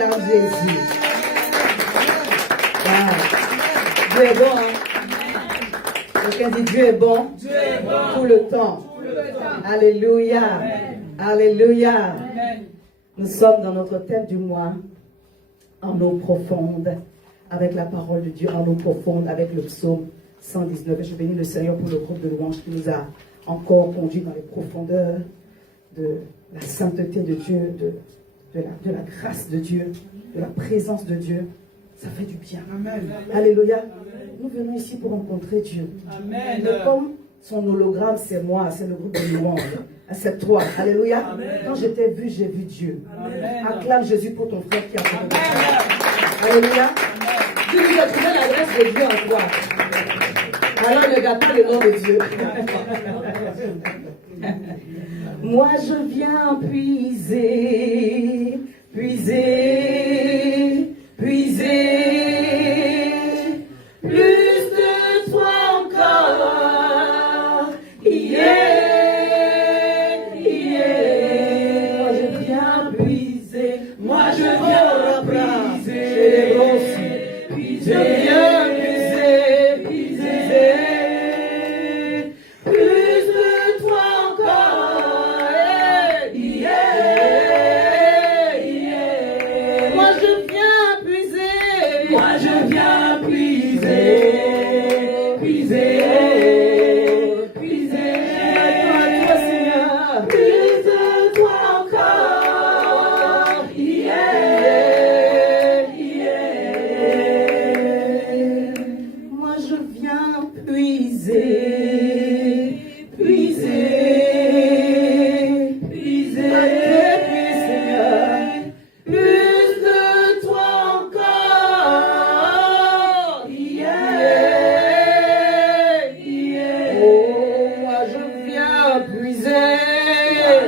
acclame Jésus. Ah, Dieu est bon, hein? Quelqu'un dit Dieu est bon, tout le temps. Alléluia. Alléluia. Nous sommes dans notre thème du mois, en eau profonde, avec la parole de Dieu, en eau profonde, avec le psaume 119. Et je bénis le Seigneur pour le groupe de louanges qui nous a encore conduits dans les profondeurs de la sainteté de Dieu, de la grâce de Dieu, de la présence de Dieu. Ça fait du bien. Amen. Alléluia. Nous venons ici pour rencontrer Dieu. Amen. Et comme son hologramme, c'est moi, c'est le groupe de louanges. C'est toi. Alléluia. Amen. Quand je t'ai vu, j'ai vu Dieu. Amen. Acclame Jésus pour ton frère qui a fait de. Alléluia. Tu lui as trouvé la grâce de Dieu en toi. Alors ne gâte pas le nom de Dieu. Moi je viens puiser, puiser, puiser. Plus de toi encore. Yeah, yeah. Moi je viens puiser. Moi je viens puiser. Je viens puiser, puiser. Plus de toi encore. Yeah, yeah. Moi je viens puiser. Moi je viens puiser. Puiser, puiser. Toi Seigneur. Plus de toi encore. Yeah, yeah. Moi je viens puiser, puiser, puiser. Seigneur. Plus de toi encore. Yeah, yeah. Oh, moi je viens puiser.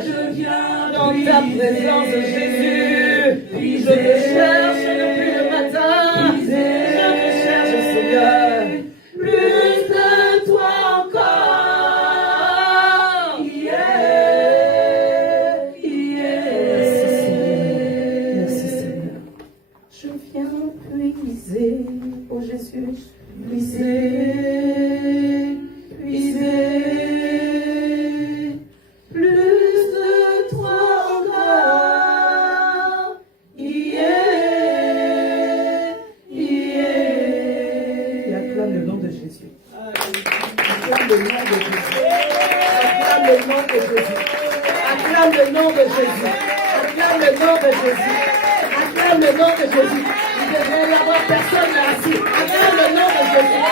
Je viens dans ta présence, Jésus. Je te cherche depuis le matin. Je te cherche, Seigneur. Plus de toi encore. Yeah, yeah. Merci Seigneur. Je viens puiser, oh Jésus, puiser, puiser. Plus de toi encore. Yeah, yeah. Et acclame le nom de Jésus. Acclame le nom de Jésus. Acclame le nom de Jésus. Acclame le nom de Jésus. Acclame le nom de Jésus. Acclame le nom de Jésus. Il devrait y avoir personne là assis. Acclame le nom de Jésus.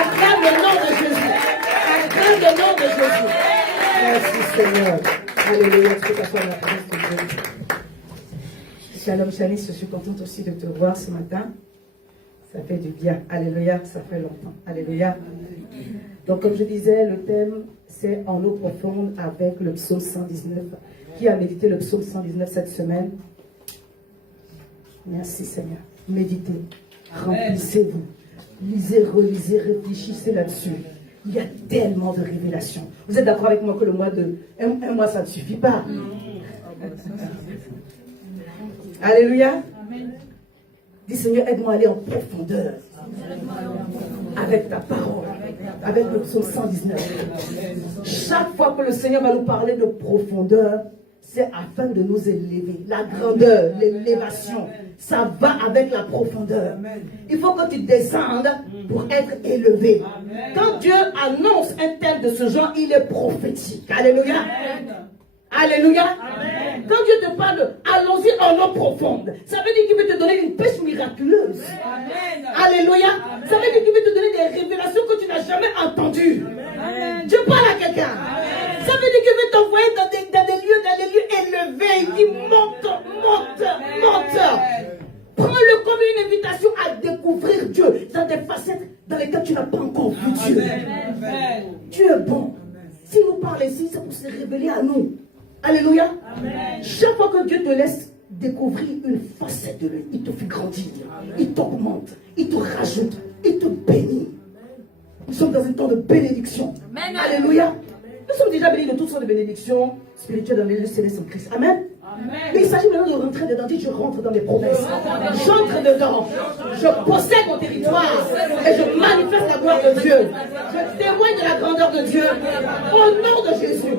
Acclame le nom de Jésus. Acclame le nom de Jésus. Merci Seigneur. Alléluia. Tu peux t'asseoir dans la présence de Dieu. Shalom Chalice, je suis contente aussi de te voir ce matin. Ça fait du bien. Alléluia. Ça fait longtemps. Alléluia. Donc comme je disais, le thème c'est en eau profonde avec le psaume 119. Qui a médité le psaume 119 cette semaine? Merci Seigneur. Méditez. Remplissez-vous. Lisez, relisez, réfléchissez là-dessus. Il y a tellement de révélations. Vous êtes d'accord avec moi que le mois de... Un mois, ça ne suffit pas. Alléluia. Dis Seigneur, aide-moi à aller en profondeur. Avec ta parole. Avec le psaume 119. Chaque fois que le Seigneur va nous parler de profondeur, c'est afin de nous élever. La grandeur, l'élévation, ça va avec la profondeur. Il faut que tu descendes pour être élevé. Quand Dieu annonce un thème de ce genre, il est prophétique. Alléluia. Alléluia. Quand Dieu te parle, allons-y en eau profonde. Ça veut dire qu'il veut te donner une pêche miraculeuse. Alléluia. Ça veut dire qu'il veut te donner des révélations que tu n'as jamais entendues. Dieu parle à quelqu'un. Ça veut dire qu'il veut t'envoyer dans des lieux élevés. Il dit monte, monte, monte. Prends-le comme une invitation à découvrir Dieu dans des facettes dans lesquelles tu n'as pas encore vu Dieu. Dieu est bon. S'il nous parle ici, c'est pour se révéler à nous. Alléluia. Amen. Chaque fois que Dieu te laisse découvrir une facette de lui, il te fait grandir. Amen. Il t'augmente. Il te rajoute. Il te bénit. Nous sommes dans un temps de bénédiction. Amen. Alléluia. Nous sommes déjà bénis de toutes sortes de bénédictions spirituelles dans les lieux célestes en Christ. Amen. Mais il s'agit maintenant de rentrer dedans. Dis, je rentre dans mes promesses. J'entre dedans. Je possède mon territoire. Et je manifeste la gloire de Dieu. Je témoigne de la grandeur de Dieu. Au nom de Jésus.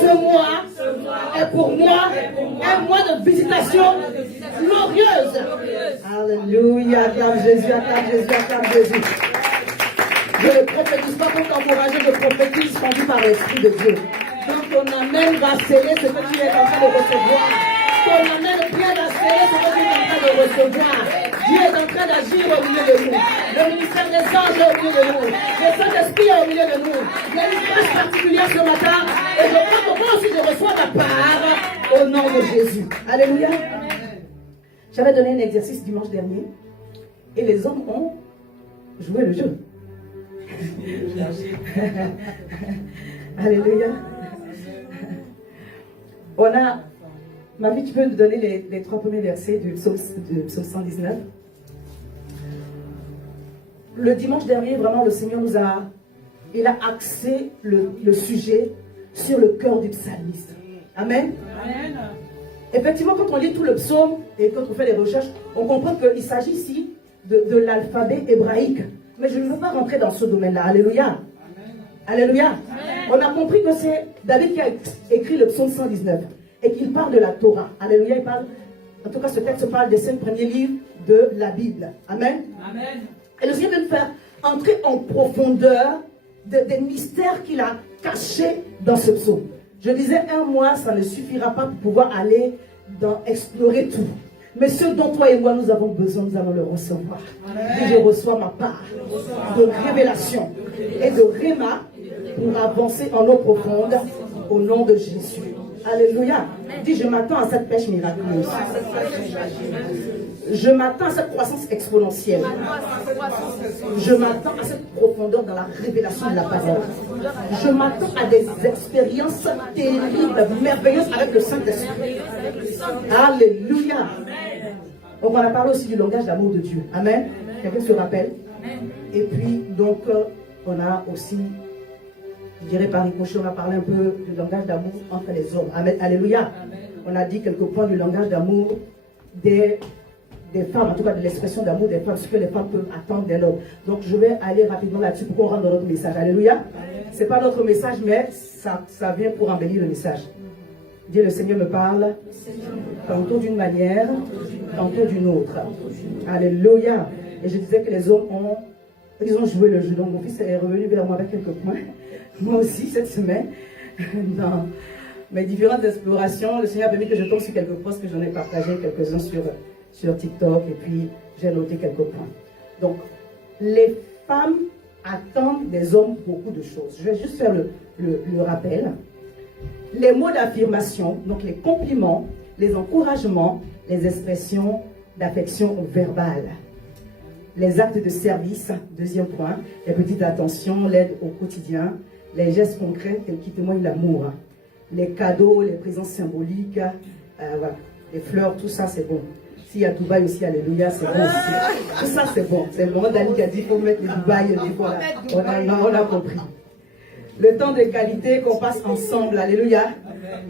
Ce mois est pour moi un mois de visitation glorieuse. Alléluia. Acclame Jésus, acclame Jésus, acclame Jésus. Je ne prophétise pas pour t'encourager, je prophétise conduit par l'Esprit de Dieu. Donc ton amen va sceller ce que tu es en train de recevoir. Ton amen vient va sceller ce que tu es en train de recevoir. Dieu est en train d'agir au milieu de nous. Le ministère des anges est au milieu de nous. Le Saint-Esprit est au milieu de nous. Il y a une grâce particulière ce matin. Et je crois que moi aussi je reçois ma part au nom de Jésus. Alléluia. J'avais donné un exercice dimanche dernier. Et les hommes ont joué le jeu. Alléluia. On a, Marie, tu peux nous donner les 3 premiers versets du psaume 119. Le dimanche dernier, vraiment, le Seigneur il a axé le sujet sur le cœur du psalmiste. Amen. Amen. Effectivement, quand on lit tout le psaume et quand on fait les recherches, on comprend qu'il s'agit ici de l'alphabet hébraïque. Mais je ne veux pas rentrer dans ce domaine-là. Alléluia. Amen. Alléluia. Amen. On a compris que c'est David qui a écrit le psaume 119 et qu'il parle de la Torah. Alléluia. Il parle, en tout cas, ce texte parle des 5 premiers livres de la Bible. Amen. Amen. Et le Seigneur veut nous faire entrer en profondeur des mystères qu'il a cachés dans ce psaume. Je disais, un mois, ça ne suffira pas pour pouvoir aller explorer tout. Mais ce dont toi et moi nous avons besoin, nous allons le recevoir. Et je reçois ma part de révélation et de réma pour avancer en eau profonde au nom de Jésus. Alléluia. Dis, je m'attends à cette pêche miraculeuse. Je m'attends à cette croissance exponentielle. Je m'attends à cette profondeur dans la révélation de la parole. Je m'attends à des expériences terribles, merveilleuses avec le Saint-Esprit. Alléluia. Donc on a parlé aussi du langage d'amour de Dieu. Amen. Quelqu'un se rappelle? Et puis donc on a aussi, je dirais par ricochet, on a parlé un peu du langage d'amour entre les hommes. Amen. Alléluia. On a dit quelques points du langage d'amour des femmes, en tout cas de l'expression d'amour des femmes, ce que les femmes peuvent attendre d'un homme. Donc je vais aller rapidement là-dessus pour qu'on rentre dans notre message. Alléluia. Ce n'est pas notre message, mais ça vient pour embellir le message. Dieu, le Seigneur me parle tantôt d'une manière, tantôt d'une autre. Alléluia. Et je disais que les hommes ils ont joué le jeu. Donc mon fils est revenu vers moi avec quelques points. Moi aussi, cette semaine, dans mes différentes explorations, le Seigneur a permis que je tombe sur quelques posts que j'en ai partagé quelques-uns sur TikTok. Et puis, j'ai noté quelques points. Donc, les femmes attendent des hommes beaucoup de choses. Je vais juste faire le rappel. Les mots d'affirmation, donc les compliments, les encouragements, les expressions d'affection verbale. Les actes de service, deuxième point, les petites attentions, l'aide au quotidien, les gestes concrets qui témoignent l'amour. Les cadeaux, les présences symboliques, voilà. Les fleurs, tout ça c'est bon. S'il y a Dubaï aussi, alléluia, c'est bon aussi. Tout ça c'est bon. C'est le moment d'Ali qui a dit qu'il faut mettre le Dubaï, on a compris. Le temps de qualité qu'on passe ensemble, alléluia.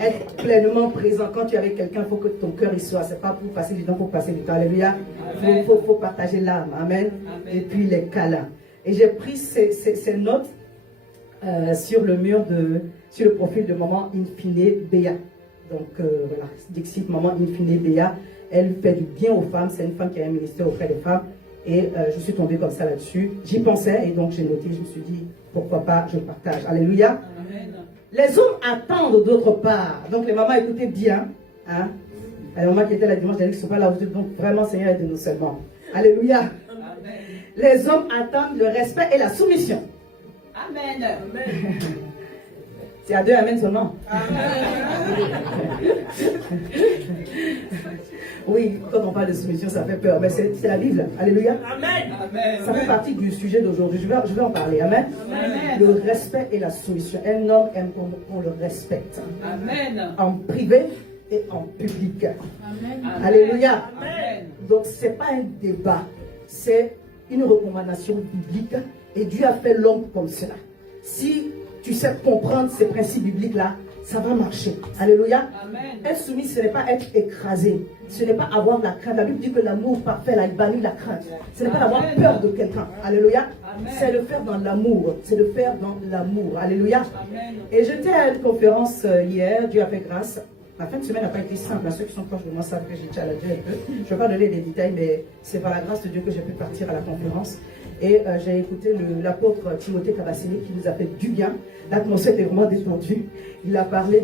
Être pleinement présent. Quand tu es avec quelqu'un, il faut que ton cœur y soit. Ce n'est pas pour passer du temps, pour passer du temps, alléluia. Il faut partager l'âme, amen. Et puis les câlins. Et j'ai pris ces notes sur le mur, sur le profil de maman Infine Béa. Donc voilà, Dixit, maman Infine Béa. Elle fait du bien aux femmes. C'est une femme qui a un ministère auprès des femmes. Et je suis tombée comme ça là-dessus. J'y pensais et donc j'ai noté, je me suis dit, pourquoi pas, je partage. Alléluia. Amen. Les hommes attendent d'autre part. Donc les mamans, écoutez bien. Hein? Les mamans qui étaient là dimanche, elles ne sont pas là aujourd'hui. Donc vraiment, Seigneur, aide-nous seulement. Alléluia. Amen. Les hommes attendent le respect et la soumission. Amen. Amen. C'est à 2 amen seulement. Amen. Oui, quand on parle de soumission, ça fait peur. Mais c'est la Bible. Alléluia. Amen. Ça fait partie du sujet d'aujourd'hui. Je vais en parler. Amen. Amen. Le respect et la soumission. Un homme aime qu'on le respecte. Amen. En privé et en public. Amen. Alléluia. Amen. Donc, ce n'est pas un débat. C'est une recommandation biblique. Et Dieu a fait l'homme comme cela. Si tu sais comprendre ces principes bibliques-là, ça va marcher. Alléluia. Amen. Être soumis, ce n'est pas être écrasé. Ce n'est pas avoir la crainte. La Bible dit que l'amour parfait, là, il bannit la crainte. Ce n'est pas avoir peur de quelqu'un. Alléluia. C'est le faire dans l'amour. C'est le faire dans l'amour. Alléluia. Amen. Et j'étais à une conférence hier. Dieu a fait grâce. La fin de semaine n'a pas été simple. Ceux qui sont proches de moi savent que j'ai challengé un peu. Je ne vais pas donner les détails, mais c'est par la grâce de Dieu que j'ai pu partir à la conférence. Et j'ai écouté l'apôtre Timothée Kabassini qui nous a fait du bien. L'atmosphère était vraiment détendue. Il a parlé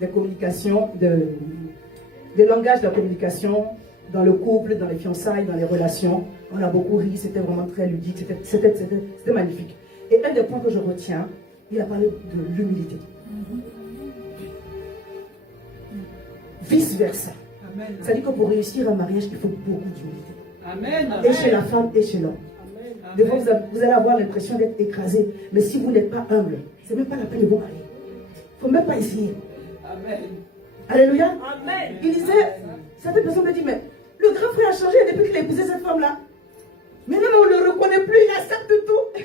des communications, des langages de la communication dans le couple, dans les fiançailles, dans les relations. On a beaucoup ri, c'était vraiment très ludique, c'était magnifique. Et un des points que je retiens, il a parlé de l'humilité. Vice versa. Ça dit que pour réussir un mariage, il faut beaucoup d'humilité. Amen. Et chez la femme et chez l'homme. Des fois, vous allez avoir l'impression d'être écrasé. Mais si vous n'êtes pas humble, c'est même pas la peine de vous marier. Il ne faut même pas essayer. Amen. Alléluia. Amen. Il disait, certaines personnes me disent, mais le grand frère a changé depuis qu'il a épousé cette femme-là. Maintenant, on ne le reconnaît plus, il accepte tout.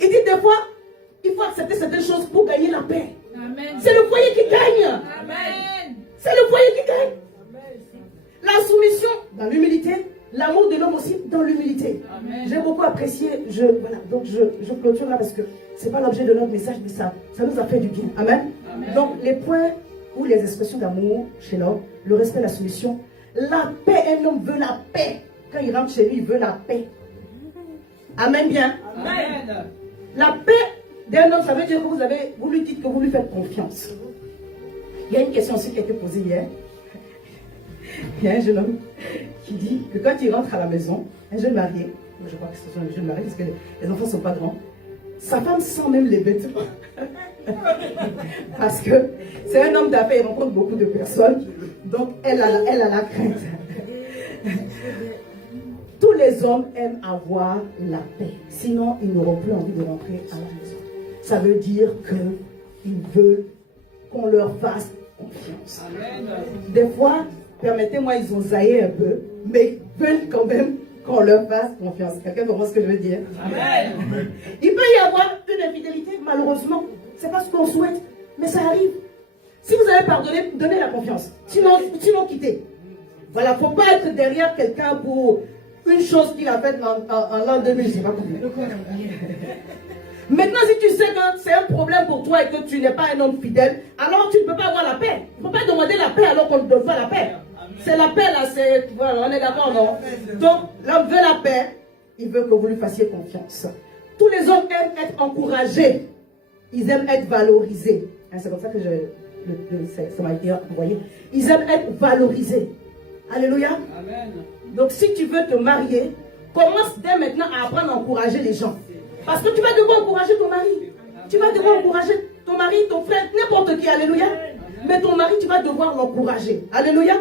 Il dit des fois, il faut accepter certaines choses pour gagner la paix. C'est le foyer qui gagne. Amen. C'est le foyer qui gagne. La soumission dans l'humilité, l'amour de l'homme aussi dans l'humilité. J'ai beaucoup apprécié. Voilà, donc je clôture là parce que ce n'est pas l'objet de notre message, mais ça nous a fait du bien. Amen. Amen. Donc les points ou les expressions d'amour chez l'homme, le respect, la soumission, la paix. Un homme veut la paix. Quand il rentre chez lui, il veut la paix. Amen bien. Amen. La paix d'un homme, ça veut dire que vous lui dites que vous lui faites confiance. Il y a une question aussi qui a été posée hier. Il y a un jeune homme qui dit que quand il rentre à la maison, un jeune marié, je crois que ce sont les jeunes mariés parce que les enfants ne sont pas grands, sa femme sent même les vêtements. Parce que c'est un homme d'affaires, il rencontre beaucoup de personnes, donc elle a la crainte. Tous les hommes aiment avoir la paix, sinon ils n'auront plus envie de rentrer à la maison. Ça veut dire qu'ils veulent qu'on leur fasse confiance. Amen. Des fois, permettez-moi, ils ont zaillé un peu, mais ils veulent quand même qu'on leur fasse confiance. Quelqu'un comprend ce que je veux dire? Amen. Il peut y avoir une infidélité, malheureusement. C'est pas ce qu'on souhaite, mais ça arrive. Si vous avez pardonné, donnez la confiance. Sinon quittez. Voilà, il ne faut pas être derrière quelqu'un pour une chose qu'il a faite en l'an 2000, je ne sais pas combien. Maintenant, si tu sais que c'est un problème pour toi et que tu n'es pas un homme fidèle, alors tu ne peux pas avoir la paix. Il ne faut pas demander la paix alors qu'on ne donne pas la paix. C'est la paix là, voilà, on est d'accord, non? Donc, l'homme veut la paix, il veut que vous lui fassiez confiance. Tous les hommes aiment être encouragés. Ils aiment être valorisés. C'est comme ça que ça m'a été envoyé. Ils aiment être valorisés. Alléluia. Amen. Donc, si tu veux te marier, commence dès maintenant à apprendre à encourager les gens. Parce que tu vas devoir encourager ton mari. Tu vas devoir encourager ton mari, ton frère, n'importe qui. Alléluia. Mais ton mari, tu vas devoir l'encourager. Alléluia.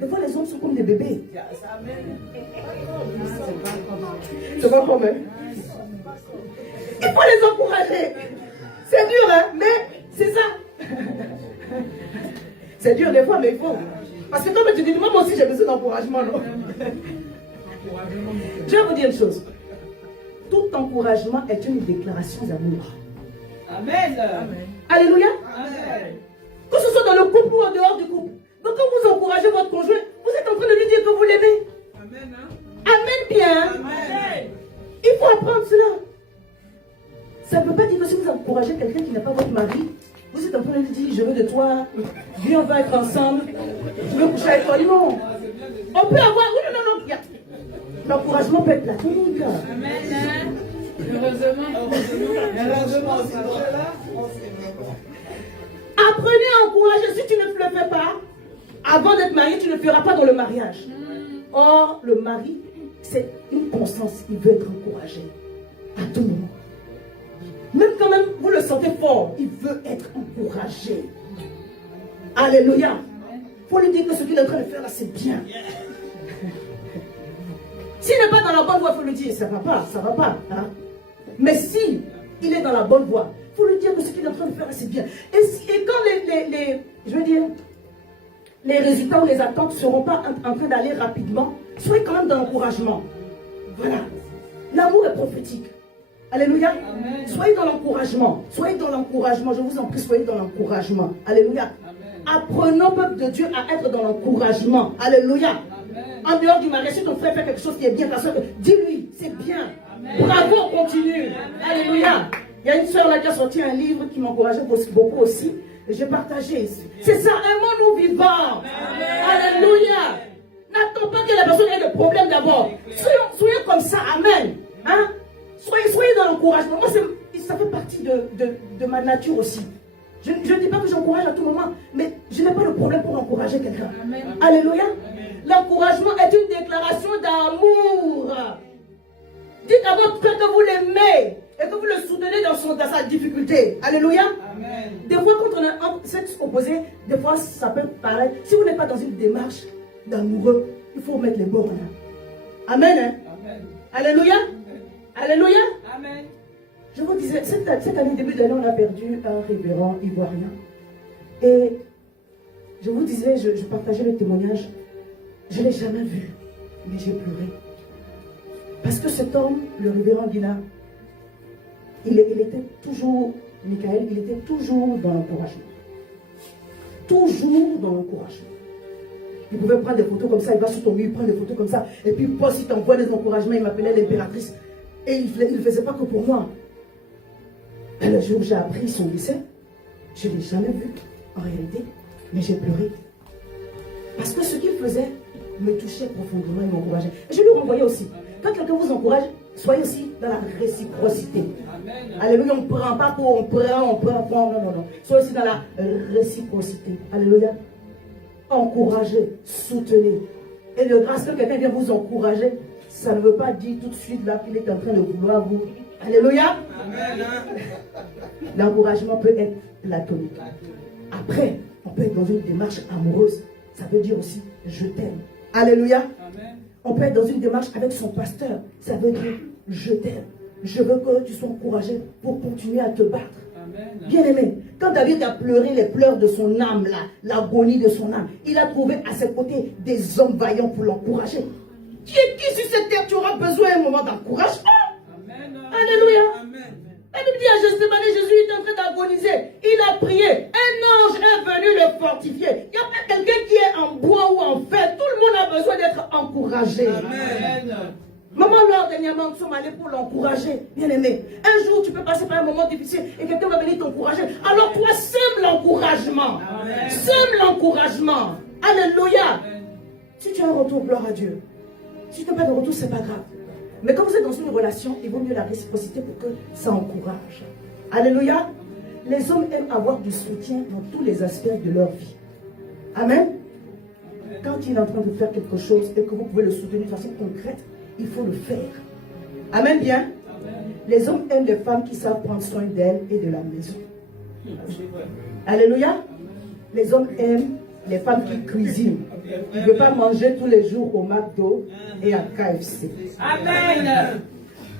Des fois, les hommes sont comme des bébés. C'est pas comme eux. Il faut les encourager. C'est dur, hein, mais c'est ça. C'est dur des fois, mais il faut. Parce que comme tu dis, moi aussi j'ai besoin d'encouragement, non? Je vais vous dire une chose. Tout encouragement est une déclaration d'amour. Amen. Alléluia. Amen. Que ce soit dans le couple ou en dehors du couple. Donc quand vous encouragez votre conjoint, vous êtes en train de lui dire que vous l'aimez. Amen. Amen bien. Amen. Il faut apprendre cela. Ça ne veut pas dire que si vous encouragez quelqu'un qui n'est pas votre mari, vous êtes en train de lui dire, je veux de toi, viens, on va être ensemble, je veux coucher avec toi. Non. On peut avoir, oui, non. L'encouragement peut être platonique. Amen. Heureusement. Apprenez à encourager. Si tu ne le fais pas, avant d'être marié, tu ne le feras pas dans le mariage. Or, le mari, c'est une constance. Il veut être encouragé à tout moment. Même quand même, vous le sentez fort, il veut être encouragé. Alléluia. Il faut lui dire que ce qu'il est en train de faire là, c'est bien. S'il n'est pas dans la bonne voie, il faut lui dire, ça ne va pas. Hein? Mais si il est dans la bonne voie, il faut lui dire que ce qu'il est en train de faire là, c'est bien. Et quand les résultats ou les attentes ne seront pas en train d'aller rapidement, soyez quand même dans l'encouragement. Voilà. L'amour est prophétique. Alléluia. Amen. Soyez dans l'encouragement. Soyez dans l'encouragement. Je vous en prie, soyez dans l'encouragement. Alléluia. Amen. Apprenons, peuple de Dieu, à être dans l'encouragement. Alléluia. Amen. En dehors du mariage, si ton frère fait quelque chose qui est bien, ta soeur, dis-lui, c'est bien. Amen. Bravo, on continue. Amen. Alléluia. Il y a une soeur là qui a sorti un livre qui m'encourageait beaucoup aussi. Et j'ai partagé ici. C'est ça, aimons-nous vivants. Alléluia. N'attends pas que la personne ait des problèmes d'abord. Soyez comme ça. Amen. Hein? Soyez dans l'encouragement. Moi, ça fait partie de ma nature aussi. Je ne dis pas que j'encourage à tout moment, mais je n'ai pas de problème pour encourager quelqu'un. Alléluia. L'encouragement est une déclaration d'amour. Dites à votre frère que vous l'aimez et que vous le soutenez dans sa difficulté. Alléluia. Amen. Des fois, quand on a un sexe opposé, des fois, ça peut paraître. Si vous n'êtes pas dans une démarche d'amoureux, il faut mettre les bords là. Amen. Hein? Amen. Alléluia. Amen. Alléluia. Amen. Je vous disais, cette année, début d'année, on a perdu un révérend ivoirien. Et je vous disais, je partageais le témoignage. Je ne l'ai jamais vu, mais j'ai pleuré. Parce que cet homme, le révérend Guina, il était toujours, Michael, il était toujours dans l'encouragement. Toujours dans l'encouragement. Il pouvait prendre des photos comme ça, il va sur ton mur, il prend des photos comme ça, et puis poste, il t'envoie des encouragements, il m'appelait l'impératrice. Et il ne faisait pas que pour moi. Et le jour où j'ai appris son décès, je ne l'ai jamais vu, en réalité, mais j'ai pleuré. Parce que ce qu'il faisait me touchait profondément et m'encourageait. Et je lui renvoyais aussi. Quand quelqu'un vous encourage, soyez aussi dans la réciprocité. Amen. Alléluia, on ne prend pas pour on prend. Non. Soyez aussi dans la réciprocité. Alléluia. Encouragez, soutenez. Et de grâce que quelqu'un vient vous encourager, ça ne veut pas dire tout de suite là qu'il est en train de vouloir vous. Alléluia. Amen. L'encouragement peut être platonique. Après, on peut être dans une démarche amoureuse. Ça veut dire aussi je t'aime. Alléluia. Amen. On peut être dans une démarche avec son pasteur. Ça veut dire je t'aime. Je veux que tu sois encouragé pour continuer à te battre. Amen. Bien-aimé, quand David a pleuré les pleurs de son âme, l'agonie de son âme, il a trouvé à ses côtés des hommes vaillants pour l'encourager. Qui sur cette terre, tu auras besoin d'un moment d'encouragement. Alléluia. Amen. La Bible dit à Gethsémani, Jésus est en train d'agoniser. Il a prié. Un ange est venu le fortifier. Il n'y a pas quelqu'un qui est en bois ou en fer. Tout le monde a besoin d'être encouragé. Amen. Maman, Laure, dernièrement, nous sommes allés pour l'encourager. Bien aimé. Un jour, tu peux passer par un moment difficile et quelqu'un va venir t'encourager. Alors toi, sème l'encouragement. Sème l'encouragement. Alléluia. Amen. Si tu as un retour, gloire à Dieu. Si tu n'as pas de retour, ce n'est pas grave. Mais quand vous êtes dans une relation, il vaut mieux la réciprocité pour que ça encourage. Alléluia. Les hommes aiment avoir du soutien dans tous les aspects de leur vie. Amen. Quand il est en train de faire quelque chose et que vous pouvez le soutenir de façon concrète, il faut le faire. Amen bien. Les hommes aiment les femmes qui savent prendre soin d'elles et de la maison. Alléluia. Les hommes aiment les femmes qui cuisinent. Il ne veut pas manger tous les jours au McDo et à KFC. Amen.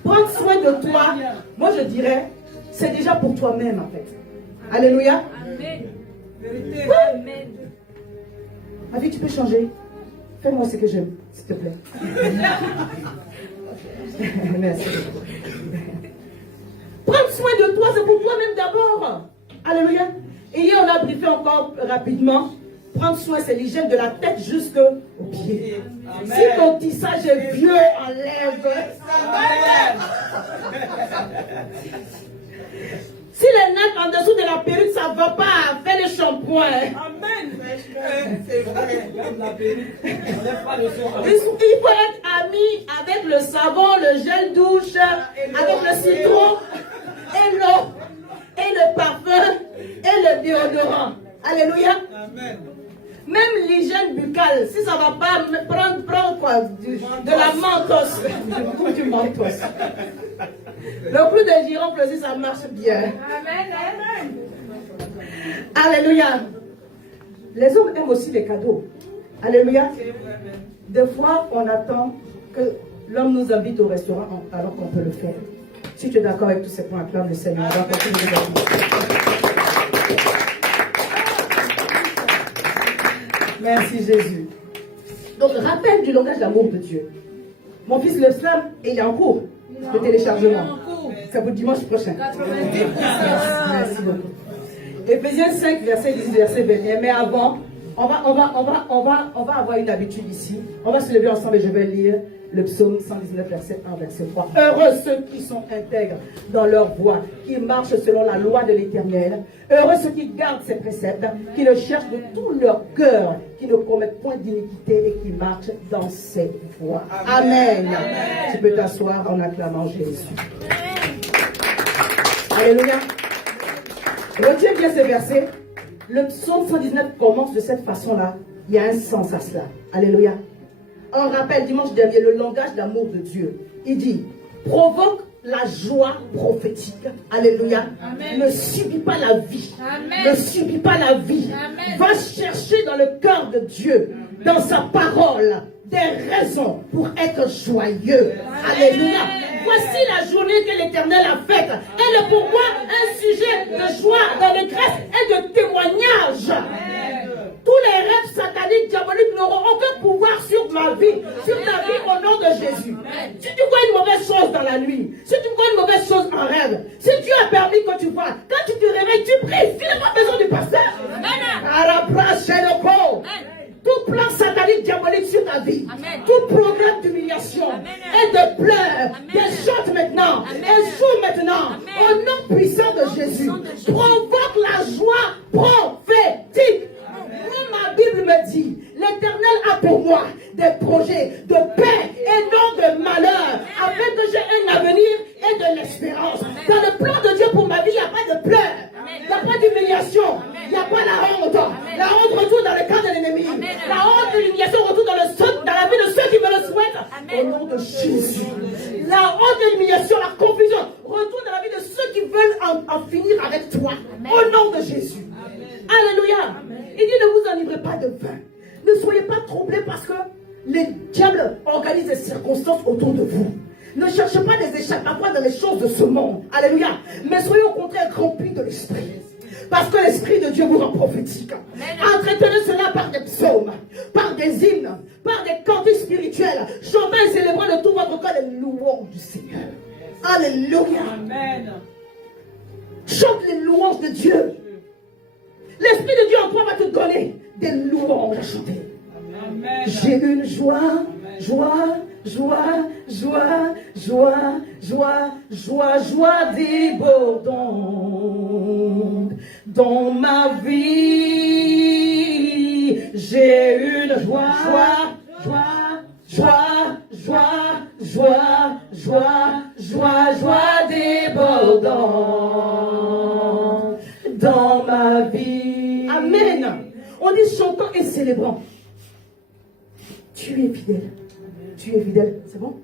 Prendre soin de toi, moi je dirais, c'est déjà pour toi-même en fait. Alléluia. Amen. Amen. Ma vie, tu peux changer. Fais-moi ce que j'aime, s'il te plaît. Merci. Prendre soin de toi, c'est pour toi-même d'abord. Alléluia. Et hier, on a briefé encore rapidement. Prendre soin, c'est l'hygiène de la tête jusqu'aux pieds. Amen. Si ton tissage est vieux, enlève. Amen. Si les nattes en dessous de la perruque, ça ne va pas, fais le shampoing. Amen. C'est vrai. Il faut être ami avec le savon, le gel douche, avec le citron, et l'eau, et le parfum, et le déodorant. Alléluia. Amen. Même l'hygiène buccale, si ça ne va pas, prends quoi? De la mentos. Du mentos. Le clou de girofle aussi, ça marche bien. Amen. Amen. Alléluia. Les hommes aiment aussi les cadeaux. Alléluia. Des fois, on attend que l'homme nous invite au restaurant alors qu'on peut le faire. Si tu es d'accord avec tous ces points, acclame le Seigneur. On va continuer de Merci Jésus. Donc, rappel du langage d'amour de Dieu. Mon fils, le slam, il est en cours de téléchargement. C'est pour dimanche prochain. 90%. Merci beaucoup. Éphésiens 5, verset 10, verset 21. Mais avant, on va avoir une habitude ici. On va se lever ensemble et je vais lire le psaume 119, verset 1, verset 3. Heureux ceux qui sont intègres dans leur voie, qui marchent selon la loi de l'Éternel. Heureux ceux qui gardent ses préceptes, qui le cherchent de tout leur cœur, qui ne commettent point d'iniquité et qui marchent dans ses voies. Amen. Amen. Tu peux t'asseoir en acclamant Jésus. Alléluia. Retiens bien ce verset. Le psaume 119 commence de cette façon-là. Il y a un sens à cela. Alléluia. On rappelle dimanche dernier le langage d'amour de Dieu. Il dit, provoque la joie prophétique. Alléluia. Amen. Ne subis pas la vie. Amen. Ne subis pas la vie. Amen. Va chercher dans le cœur de Dieu, dans sa parole, des raisons pour être joyeux. Amen. Alléluia. Voici la journée que l'Éternel a faite. Elle est pour moi un sujet de joie, d'allégresse et de témoignage. Amen. Tous les rêves sataniques, diaboliques n'auront aucun pouvoir sur ma vie, sur ta vie au nom de Jésus. Si tu vois une mauvaise chose dans la nuit, si tu vois une mauvaise chose en rêve, si Dieu a permis que tu vois, quand tu te réveilles, tu pries. Tu n'as pas besoin du pasteur. Tout plan satanique, diabolique sur ta vie, amen. Tout programme d'humiliation et de pleurs, des chante maintenant, et joue maintenant, amen. Au nom puissant de Jésus, provoque la joie prophétique. Moi, ma Bible me dit, l'Éternel a pour moi des projets de paix et non de malheur, afin que j'ai un avenir et de l'espérance. Dans le plan de Dieu pour ma vie, il n'y a pas de pleurs, il n'y a pas d'humiliation, il n'y a pas la honte. La honte retourne dans le camp de l'ennemi. La honte et l'humiliation retourne dans la vie de ceux qui me le souhaitent. Au nom de Jésus. La honte et l'humiliation, la confusion retourne dans la vie de ceux qui veulent en finir avec toi. Au nom de Jésus. Alléluia. Il dit, ne vous enivrez pas de vin. Ne soyez pas troublés parce que les diables organisent des circonstances autour de vous. Ne cherchez pas des échappatoires dans les choses de ce monde. Alléluia. Mais soyez au contraire remplis de l'esprit. Parce que l'Esprit de Dieu vous rend prophétique. Entretenez cela par des psaumes, par des hymnes, par des cantiques spirituels, chantant et célébrant de tout votre cœur les louanges du Seigneur. Alléluia. Amen. Chante les louanges de Dieu. L'Esprit de Dieu en toi va te donner des louanges à chanter. Amen. J'ai une joie, joie, joie, joie, joie, joie, joie, joie débordante dans ma vie. J'ai une joie, joie, joie, joie, joie, joie, joie, joie débordante dans ma vie. Amen. On dit chantant et célébrant. Tu es fidèle. Tu es fidèle, c'est bon?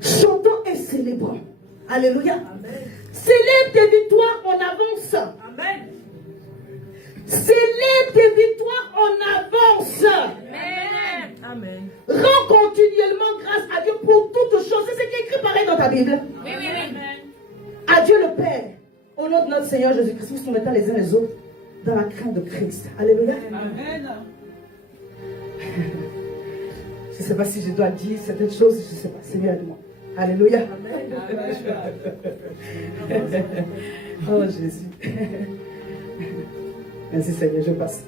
Chantons et célébrons. Alléluia. Amen. Célèbre tes victoires en avance. Amen. Célèbre tes victoires en avance. Amen. Amen. Rends continuellement grâce à Dieu pour toutes choses. C'est ce qui est écrit pareil dans ta Bible. Oui, oui, oui. À Dieu le Père, au nom de notre Seigneur Jésus-Christ, nous mettons les uns les autres dans la crainte de Christ. Alléluia. Amen. Je ne sais pas si je dois dire certaines choses, je ne sais pas. Seigneur, aide-moi. Alléluia. Amen. Oh Jésus. Merci Seigneur, je passe.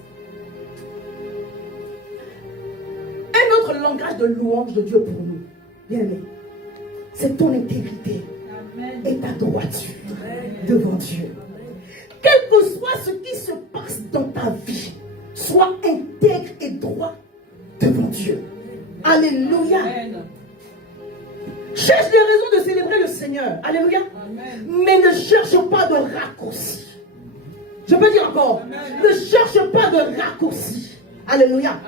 Un autre langage de louange de Dieu pour nous, bien aimé, c'est ton intégrité. Amen. Et ta droiture. Amen. Devant Dieu. Quel que soit ce qui se passe dans ta vie, sois intègre et droit devant Dieu. Alléluia. Amen. Cherche des raisons de célébrer le Seigneur. Alléluia. Amen. Mais ne cherche pas de raccourci. Je peux dire encore. Amen. Ne cherche pas de raccourci. Alléluia.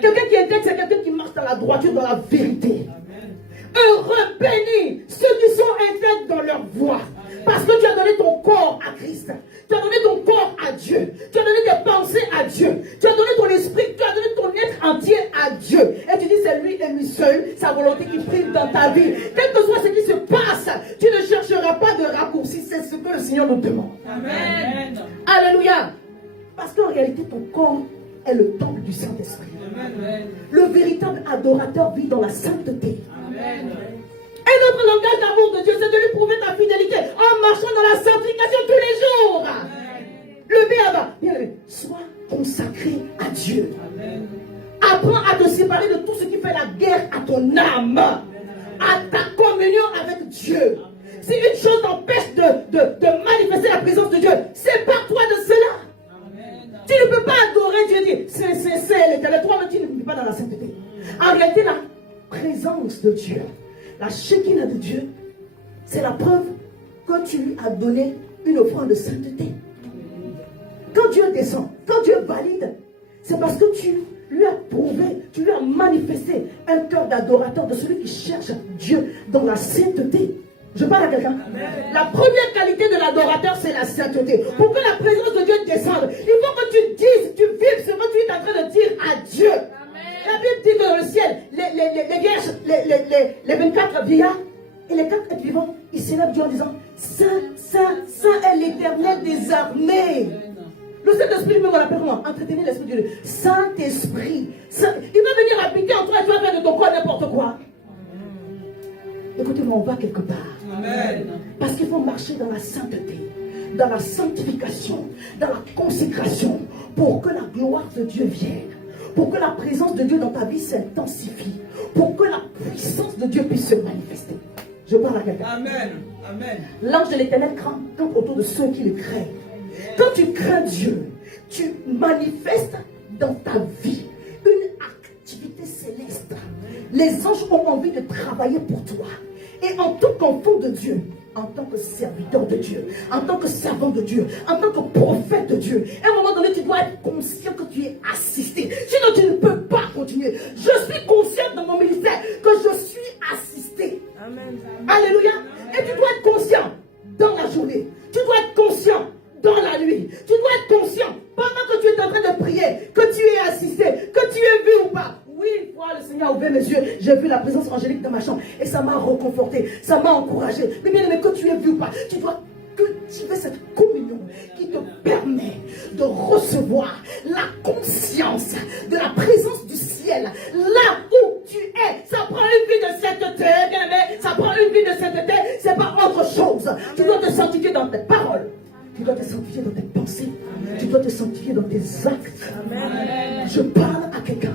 Quelqu'un qui est intègre, c'est quelqu'un qui marche dans la droiture, dans la vérité. Amen. Heureux, bénis ceux qui sont intègres dans leur voie. Parce que tu as donné ton corps à Christ. Tu as donné ton corps à Dieu. Tu as donné tes pensées à Dieu. Tu as donné ton esprit. Tu as donné ton être entier à Dieu. Et tu dis c'est lui et lui seul, sa volonté qui prime dans ta vie. Quel que soit ce qui se passe, tu ne chercheras pas de raccourci. C'est ce que le Seigneur nous demande. Amen. Alléluia. Parce qu'en réalité, ton corps est le temple du Saint-Esprit. Amen. Le véritable adorateur vit dans la sainteté. Amen. Un autre langage d'amour de Dieu, c'est de lui prouver ta fidélité en marchant dans la sanctification tous les jours. Le B.A.B.A. Bien aimé, sois consacré à Dieu. Apprends à te séparer de tout ce qui fait la guerre à ton âme, à ta communion avec Dieu. Si une chose t'empêche de manifester la présence de Dieu, sépare-toi de cela. Tu ne peux pas adorer Dieu, dire c'est l'éternel. Toi-même, tu ne vis pas dans la sainteté. En réalité, la présence de Dieu, la Shekinah de Dieu, c'est la preuve que tu lui as donné une offrande de sainteté. Quand Dieu descend, quand Dieu valide, c'est parce que tu lui as prouvé, tu lui as manifesté un cœur d'adorateur, de celui qui cherche Dieu dans la sainteté. Je parle à quelqu'un. La première qualité de l'adorateur, c'est la sainteté. Pour que la présence de Dieu descende, il faut que tu dises, tu vives ce que tu es en train de dire à Dieu. La Bible dit que dans le ciel, les 24 vieillards et les 4 êtres vivants, ils s'élèvent Dieu en disant Saint, Saint, Saint est l'Éternel des armées. Le Saint-Esprit lui-même, on l'appelle comment? Entretenir l'Esprit de Dieu. Saint-Esprit. Il va venir habiter en toi et tu vas faire de ton corps n'importe quoi. Écoutez-moi, on va quelque part. Amen. Parce qu'il faut marcher dans la sainteté, dans la sanctification, dans la consécration, pour que la gloire de Dieu vienne, pour que la présence de Dieu dans ta vie s'intensifie, pour que la puissance de Dieu puisse se manifester. Je parle à quelqu'un. Amen. Amen. L'ange de l'Éternel campe autour de ceux qui le craignent. Quand tu crains Dieu, tu manifestes dans ta vie une activité céleste. Les anges ont envie de travailler pour toi. Et en tant qu'enfant de Dieu, en tant que serviteur de Dieu, en tant que servant de Dieu, en tant que prophète de Dieu, à un moment donné, tu dois être conscient que tu es assisté. Sinon, tu ne peux pas continuer. Je suis conscient dans mon ministère que je suis assisté. Amen. Alléluia. Et tu dois être conscient dans la journée. Tu dois être conscient dans la nuit. Tu dois être conscient pendant que tu es en train de prier, que tu es assisté, que tu es vu ou pas. Oui, une fois le Seigneur a ouvert mes yeux, j'ai vu la présence angélique dans ma chambre et ça m'a reconforté, ça m'a encouragé. Mais bien aimé, que tu es vu ou pas, tu dois cultiver cette communion qui te permet de recevoir la conscience de la présence du ciel là où tu es. Ça prend une vie de sainteté, bien aimé, ça prend une vie de sainteté, c'est pas autre chose. Tu dois te sanctifier dans tes paroles. Tu dois te sanctifier dans tes pensées. Amen. Tu dois te sanctifier dans tes actes. Amen. Je parle à quelqu'un.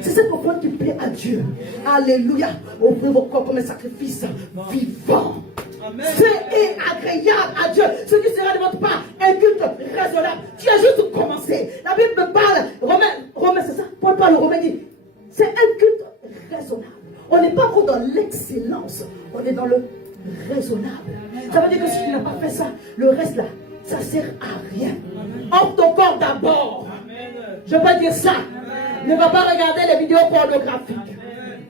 C'est cette offrande qui plaît à Dieu. Alléluia. Offrez vos corps comme un sacrifice vivant. C'est et agréable à Dieu. Ce qui sera de votre part un culte raisonnable. Tu as juste commencé. La Bible me parle. Romain, c'est ça. Paul parle, Romain dit c'est un culte raisonnable. On n'est pas encore dans l'excellence. On est dans le raisonnable. Ça veut dire que si tu n'as pas fait ça, le reste là, ça sert à rien. Offre ton corps d'abord. Je peux dire ça. Ne va pas regarder les vidéos pornographiques.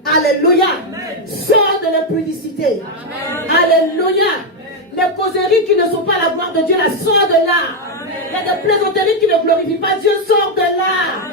Alléluia. Sors de l'impudicité. Alléluia. Les causeries qui ne sont pas la gloire de Dieu, là, sors de là. Il y a des plaisanteries qui ne glorifient pas Dieu, sors de là.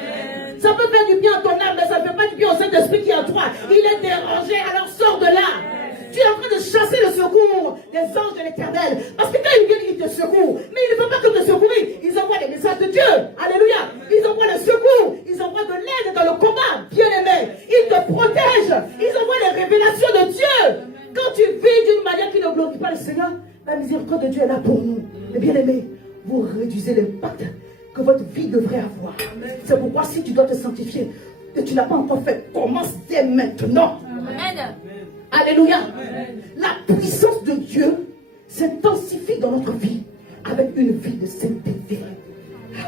Ça peut faire du bien à ton âme, mais ça ne fait pas du bien au Saint-Esprit qui est en toi. Il est dérangé, alors sors de là. Tu es en train de chasser le secours des anges de l'Éternel. Parce que quand ils viennent, ils te secouent. Mais ils ne peuvent pas que te secourir. Ils envoient des messages de Dieu. Alléluia. Ils envoient le secours. Ils envoient de l'aide dans le combat. Bien-aimé. Ils te protègent. Ils envoient les révélations de Dieu. Quand tu vis d'une manière qui ne glorifie pas le Seigneur, la miséricorde de Dieu est là pour nous. Mais bien-aimé, vous réduisez l'impact que votre vie devrait avoir. C'est pourquoi si tu dois te sanctifier et tu n'as pas encore fait, commence dès maintenant. Amen. Alléluia. Amen. La puissance de Dieu s'intensifie dans notre vie avec une vie de sainteté.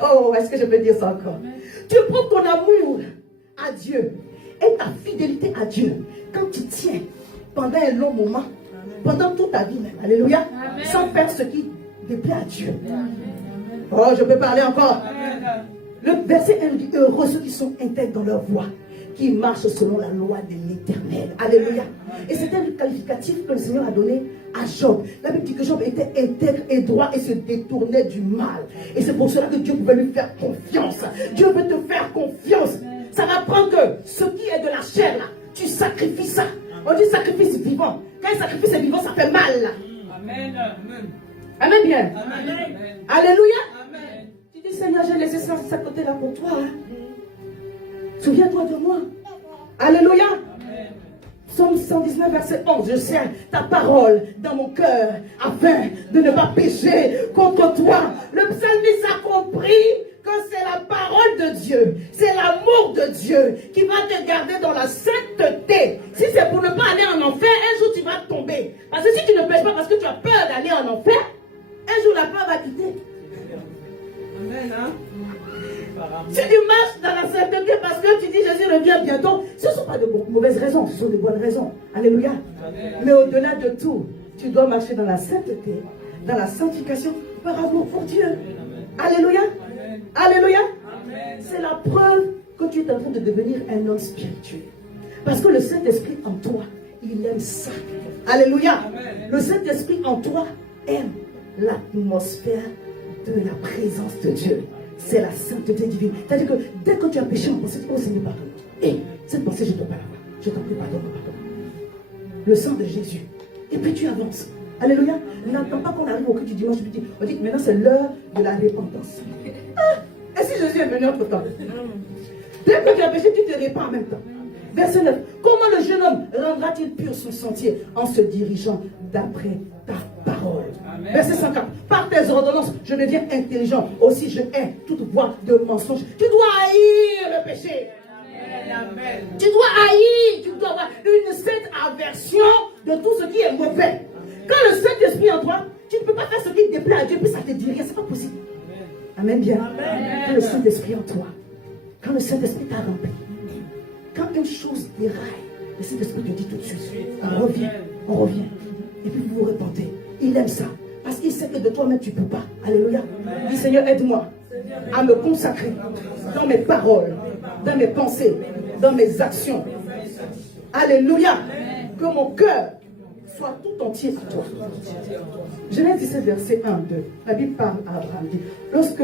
Oh, est-ce que je peux dire ça encore? Amen. Tu prends ton amour à Dieu et ta fidélité à Dieu quand tu tiens pendant un long moment, pendant toute ta vie même. Alléluia. Amen. Sans faire ce qui déplaît à Dieu. Amen. Oh, je peux parler encore. Amen. Le verset 1 dit heureux ceux qui sont intègres dans leur voie, qui marchent selon la loi de l'Éternel. Alléluia. Et c'était le qualificatif que le Seigneur a donné à Job. La Bible dit que Job était intègre et droit et se détournait du mal. Et c'est pour cela que Dieu pouvait lui faire confiance. Dieu veut te faire confiance. Ça m'apprend que ce qui est de la chair, là, tu sacrifies ça. On dit sacrifice vivant. Quand un sacrifice est vivant, ça fait mal. Là. Amen. Amen bien. Amen. Alléluia. Amen. Tu dis Seigneur, j'ai laissé ça à côté là pour toi. Hein. Souviens-toi de moi. Alléluia. Amen. Psaume 119, verset 11. Je sais ta parole dans mon cœur afin de ne pas pécher contre toi. Le psalmiste a compris que c'est la parole de Dieu, c'est l'amour de Dieu qui va te garder dans la sainteté. Si c'est pour ne pas aller en enfer, un jour tu vas tomber. Parce que si tu ne pêches pas parce que tu as peur d'aller en enfer, un jour la peur va quitter. Amen. Hein? Si tu marches dans la sainteté parce que tu dis Jésus revient bientôt, ce ne sont pas de mauvaises raisons, ce sont de bonnes raisons. Alléluia. Mais au-delà de tout, tu dois marcher dans la sainteté, dans la sanctification par amour pour Dieu. Alléluia. Alléluia. C'est la preuve que tu es en train de devenir un homme spirituel. Parce que le Saint-Esprit en toi, il aime ça. Alléluia. Le Saint-Esprit en toi aime l'atmosphère de la présence de Dieu. C'est la sainteté divine. C'est-à-dire que dès que tu as péché en pensée, oh Seigneur, pardonne. Et cette pensée, je ne dois pas l'avoir. Je t'en prie, pardonne. Le sang de Jésus. Et puis tu avances. Alléluia. N'attends pas qu'on arrive au culte du dimanche. On dit que maintenant c'est l'heure de la repentance. Et si Jésus est venu entre temps? Dès que tu as péché, tu te répands en même temps. Verset 9. Comment le jeune homme rendra-t-il pur son sentier en se dirigeant d'après ta parole? Amen. Verset 50. Par tes ordonnances, je deviens intelligent. Aussi, je hais toute voie de mensonge. Tu dois haïr le péché. Amen. Tu dois haïr. Tu dois avoir une sainte aversion de tout ce qui est mauvais. Quand le Saint-Esprit en toi, tu ne peux pas faire ce qui te déplaît à Dieu, puis ça te dit rien. C'est pas possible. Amen bien. Amen. Quand le Saint-Esprit en toi, quand le Saint-Esprit t'a rempli, quand une chose déraille, le Saint-Esprit te dit tout de suite, on revient. Et puis vous vous repentez. Il aime ça. Parce qu'il sait que de toi-même tu ne peux pas. Alléluia. Dis Seigneur, aide-moi à me consacrer dans mes paroles, dans mes pensées, dans mes actions. Alléluia. Que mon cœur soit tout entier à toi. Genèse 17, verset 1, 2. La Bible parle à Abraham. Dit, lorsque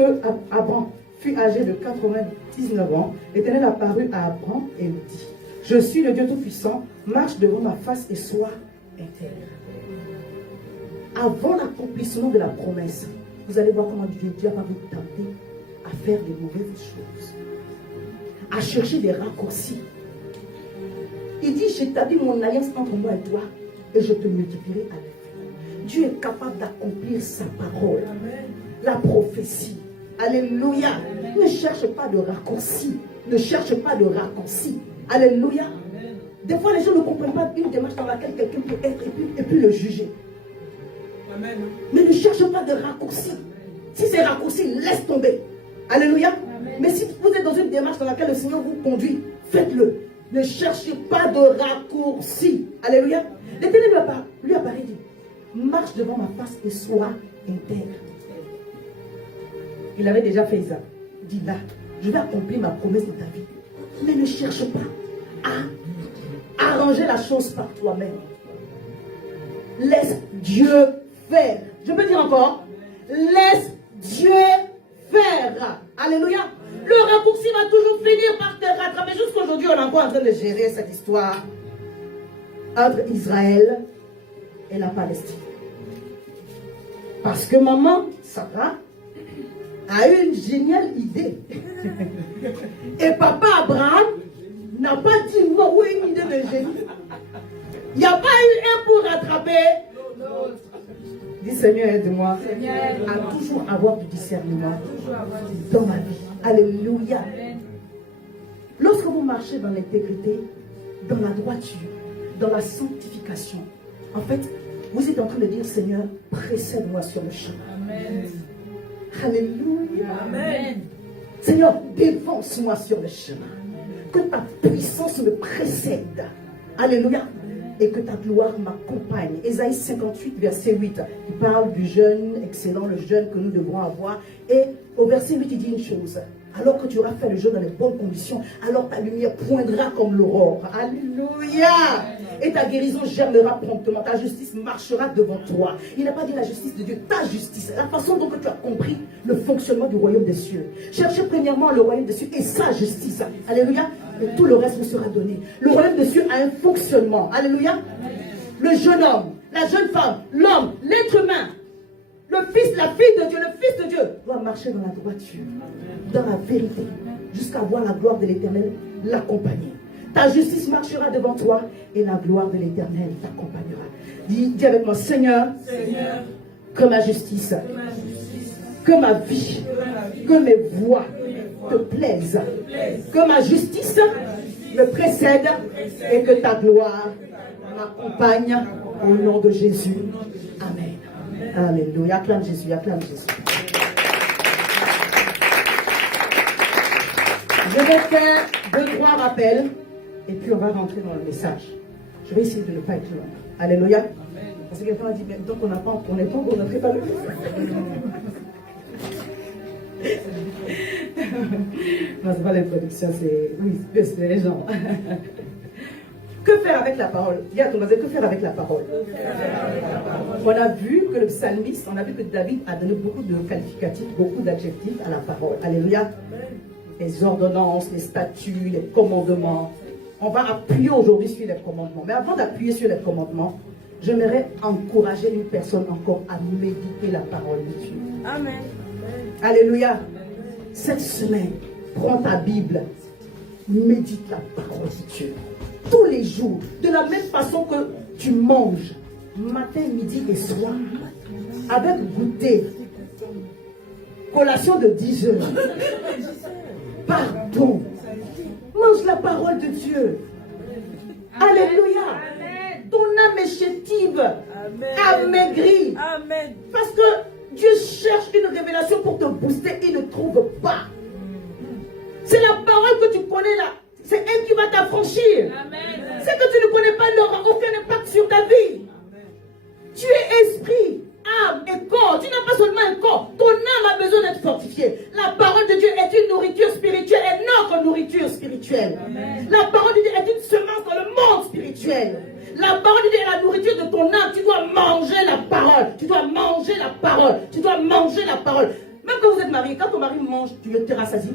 Abraham fut âgé de 99 ans, l'Éternel apparut à Abraham et lui dit, je suis le Dieu Tout-Puissant, marche devant ma face et sois intègre. Avant l'accomplissement de la promesse, vous allez voir comment Dieu a pas vous tenter à faire de mauvaises choses, à chercher des raccourcis. Il dit, j'établis mon alliance entre moi et toi et je te multiplierai à l'infini. Dieu est capable d'accomplir sa parole, la prophétie. Alléluia. Ne cherche pas de raccourcis. Ne cherche pas de raccourcis. Alléluia. Des fois, les gens ne comprennent pas une démarche dans laquelle quelqu'un peut être et puis le juger. Amen. Mais ne cherche pas de raccourcis. Si c'est raccourci, laisse tomber. Alléluia. Amen. Mais si vous êtes dans une démarche dans laquelle le Seigneur vous conduit, faites-le. Ne cherchez pas de raccourcis. Alléluia. L'Éternel lui apparaît et dit, marche devant ma face et sois intègre. Il avait déjà fait ça. Il dit là, je vais accomplir ma promesse dans ta vie. Mais ne cherche pas à arranger la chose par toi-même. Laisse Dieu faire. Je peux dire encore, laisse Dieu faire. Alléluia. Le raccourci va toujours finir par te rattraper. Jusqu'aujourd'hui, on est encore en train de gérer cette histoire entre Israël et la Palestine. Parce que maman, Sarah, a eu une géniale idée. Et papa Abraham n'a pas dit non, oui, une idée de génie. Il n'y a pas eu un pour rattraper. Dis Seigneur, aide-moi à toujours avoir du discernement dans ma vie. Alléluia. Lorsque vous marchez dans l'intégrité, dans la droiture, dans la sanctification, en fait, vous êtes en train de dire Seigneur, précède-moi sur le chemin. Amen. Alléluia. Amen. Seigneur, dévance-moi sur le chemin. Que ta puissance me précède. Alléluia. Et que ta gloire m'accompagne. Ésaïe 58, verset 8. Il parle du jeûne excellent, le jeûne que nous devons avoir. Et au verset 8, il dit une chose. Alors que tu auras fait le jeûne dans les bonnes conditions, alors ta lumière poindra comme l'aurore. Alléluia. Et ta guérison germera promptement. Ta justice marchera devant toi. Il n'a pas dit la justice de Dieu, ta justice. La façon dont tu as compris le fonctionnement du royaume des cieux. Cherchez premièrement le royaume des cieux et sa justice. Alléluia. Et tout le reste vous sera donné. Le royaume des cieux a un fonctionnement. Alléluia. Le jeune homme, la jeune femme, l'homme, l'être humain, le fils, la fille de Dieu, le fils de Dieu doit marcher dans la droiture, dans la vérité, jusqu'à voir la gloire de l'Éternel l'accompagner. Ta justice marchera devant toi et la gloire de l'Éternel t'accompagnera. Dis avec moi, Seigneur, que ma justice, que ma vie, que mes voies te plaisent, que ma justice me précède et que ta gloire m'accompagne au nom de Jésus. Amen. Alléluia. Acclame Jésus, acclame Jésus. Je vais faire 2-3 rappels et puis on va rentrer dans le message. Je vais essayer de ne pas être long. Alléluia. Parce que quelqu'un a dit, mais donc on n'est pas encore rentré dans le non, c'est pas l'introduction, c'est les gens. Que faire avec la parole? Dis à ton voisin, que faire avec la parole? On a vu que le psalmiste, on a vu que David a donné beaucoup de qualificatifs, beaucoup d'adjectifs à la parole. Alléluia. Les ordonnances, les statuts, les commandements. On va appuyer aujourd'hui sur les commandements. Mais avant d'appuyer sur les commandements, j'aimerais encourager une personne encore à méditer la parole de Dieu. Amen. Alléluia. Cette semaine, prends ta Bible, médite la parole de Dieu. Tous les jours, de la même façon que tu manges, matin, midi et soir, avec goûter, collation de 10 heures, pardon, mange la parole de Dieu. Alléluia. Ton âme est chétive, amaigrie. Amen. Parce que Dieu cherche une révélation pour te booster, il ne trouve pas. C'est la parole que tu connais là. C'est elle qui va t'affranchir. C'est que tu ne connais pas, n'aura aucun impact sur ta vie. Tu es esprit, âme et corps. Tu n'as pas seulement un corps. Ton âme a besoin d'être fortifiée. La parole de Dieu est une nourriture spirituelle et notre nourriture spirituelle. Amen. La parole de Dieu est une semence dans le monde spirituel. La parole de Dieu est la nourriture de ton âme. Tu dois manger la parole. Tu dois manger la parole. Tu dois manger la parole. Même quand vous êtes marié, quand ton mari mange, tu te rassasies.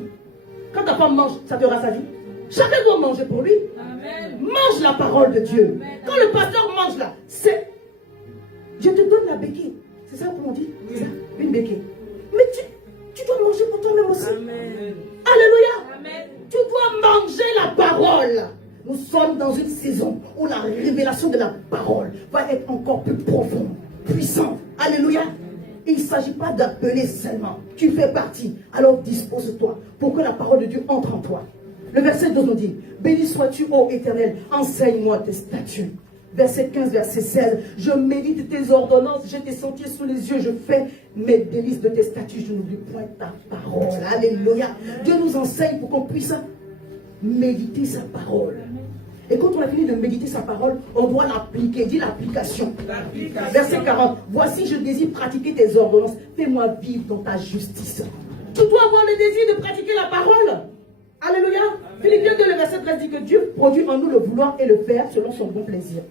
Quand ta femme mange, ça te rassasie. Chacun doit manger pour lui. Amen. Mange la parole de Dieu. Amen. Quand le pasteur mange là, c'est... Dieu te donne la béquille. C'est ça qu'on dit? C'est ça? Une béquille. Mais tu dois manger pour toi-même aussi. Amen. Alléluia. Amen. Tu dois manger la parole. Nous sommes dans une saison où la révélation de la parole va être encore plus profonde, puissante. Alléluia. Il ne s'agit pas d'appeler seulement. Tu fais partie. Alors dispose-toi pour que la parole de Dieu entre en toi. Le verset 12 nous dit, béni sois-tu, ô Éternel, enseigne-moi tes statuts. Verset 15, verset 16, je médite tes ordonnances, j'ai tes sentiers sous les yeux, je fais mes délices de tes statuts, je n'oublie point ta parole. Alléluia. Dieu nous enseigne pour qu'on puisse méditer sa parole. Et quand on a fini de méditer sa parole, on doit l'appliquer. Dis l'application. Verset 40, voici je désire pratiquer tes ordonnances, fais-moi vivre dans ta justice. Tu dois avoir le désir de pratiquer la parole. Alléluia. Philippiens 2, le verset 13 dit que Dieu produit en nous le vouloir et le faire selon son bon plaisir.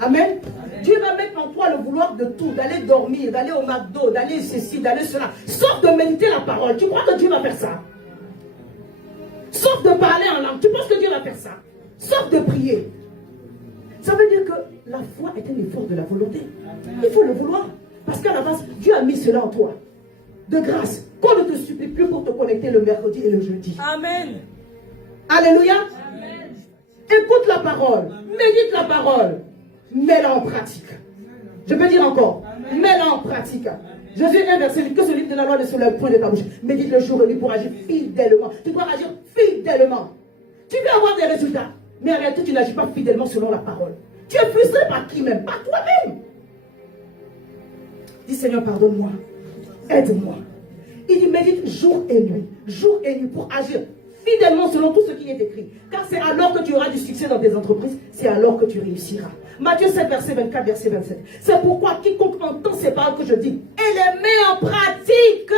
Amen. Amen. Dieu va mettre en toi le vouloir de tout, d'aller dormir, d'aller au McDo, d'aller ceci, d'aller cela. Sauf de méditer la parole. Tu crois que Dieu va faire ça? Sauf de parler en langue. Tu penses que Dieu va faire ça? Sauf de prier. Ça veut dire que la foi est un effort de la volonté. Amen. Il faut le vouloir. Parce qu'à la base, Dieu a mis cela en toi. De grâce. Qu'on ne te supplie plus pour te connecter le mercredi et le jeudi. Amen. Alléluia. Amen. Écoute la parole. Médite la parole. Mets-la en pratique. Je peux dire encore. Mets-la en pratique. Jésus 1 verset 8. Que ce livre de la loi ne se lève point de ta bouche. Médite le jour et nuit pour agir fidèlement. Tu dois agir fidèlement. Tu veux avoir des résultats. Mais en réalité, tu n'agis pas fidèlement selon la parole. Tu es frustré par qui même? Par toi-même. Dis Seigneur, pardonne-moi. Aide-moi. Il dit médite jour et nuit pour agir fidèlement selon tout ce qui est écrit. Car c'est alors que tu auras du succès dans tes entreprises, c'est alors que tu réussiras. Matthieu 7, verset 24, verset 27. C'est pourquoi quiconque entend ces paroles que je dis et les met en pratique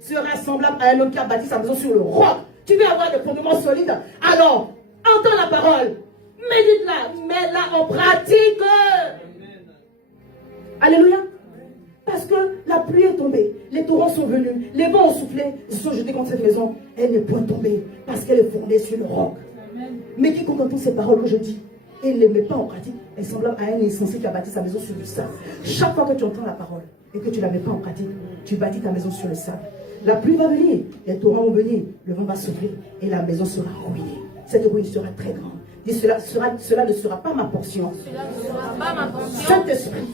sera semblable à un homme qui a bâti sa maison sur le roc. Tu veux avoir des fondements solides? Alors, entends la parole, médite-la, mets-la en pratique. Alléluia. Parce que la pluie est tombée, les torrents sont venus, les vents ont soufflé, ils se sont jetés contre cette maison. Elle n'est point tombée parce qu'elle est fondée sur le roc. Amen. Mais quiconque entend ces paroles que je dis et ne les met pas en pratique, est semblable à un insensé qui a bâti sa maison sur le sable. Chaque fois que tu entends la parole et que tu ne la mets pas en pratique, tu bâtis ta maison sur le sable. La pluie va venir, les torrents vont venir, le vent va souffler et la maison sera ruinée. Cette ruine sera très grande. Dis cela ne sera pas ma portion. Saint-Esprit,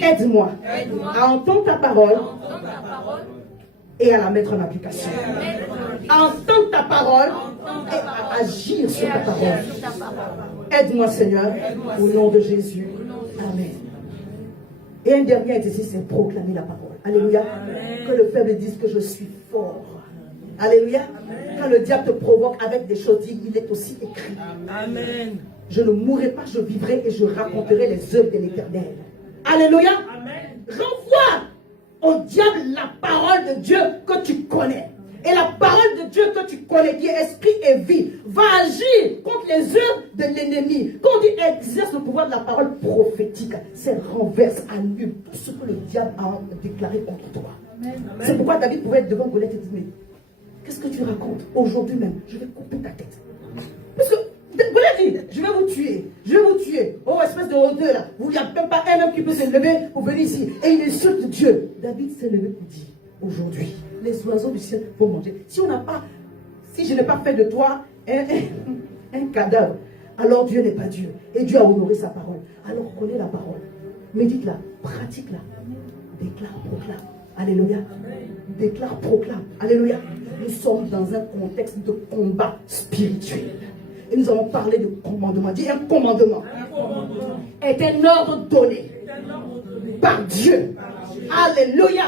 aide-moi à entendre ta parole et à la mettre en application. À entendre ta parole et à agir sur ta parole. Aide-moi, Seigneur, au nom de Jésus. Amen. Et un dernier exercice, c'est proclamer la parole. Alléluia. Que le faible dise que je suis fort. Alléluia. Quand le diable te provoque avec des choses, il est aussi écrit. Amen. Je ne mourrai pas, je vivrai et je raconterai les œuvres de l'Éternel. Alléluia. Amen. Renvoie au diable la parole de Dieu que tu connais. Et la parole de Dieu que tu connais, qui est esprit et vie, va agir contre les œuvres de l'ennemi. Quand tu exerces le pouvoir de la parole prophétique, c'est renverse, annule tout ce que le diable a déclaré contre toi. C'est pourquoi David pouvait être devant Goliath et dire, mais qu'est-ce que tu racontes? Aujourd'hui même, je vais couper ta tête. Parce que Goliath dit, je vais vous tuer, je vais vous tuer. Oh, espèce de honteux là, il n'y a même pas un homme qui peut se lever pour venir ici. Et il insulte Dieu. David s'est levé pour dire, aujourd'hui, les oiseaux du ciel vont manger. Si je n'ai pas fait de toi un cadavre, alors Dieu n'est pas Dieu. Et Dieu a honoré sa parole. Alors connais la parole. Médite-la, pratique-la. Déclare, proclame. Alléluia. Déclare, proclame. Alléluia. Nous sommes dans un contexte de combat spirituel. Et nous allons parler de commandement. Dis un commandement. Est un ordre donné par Dieu. Alléluia.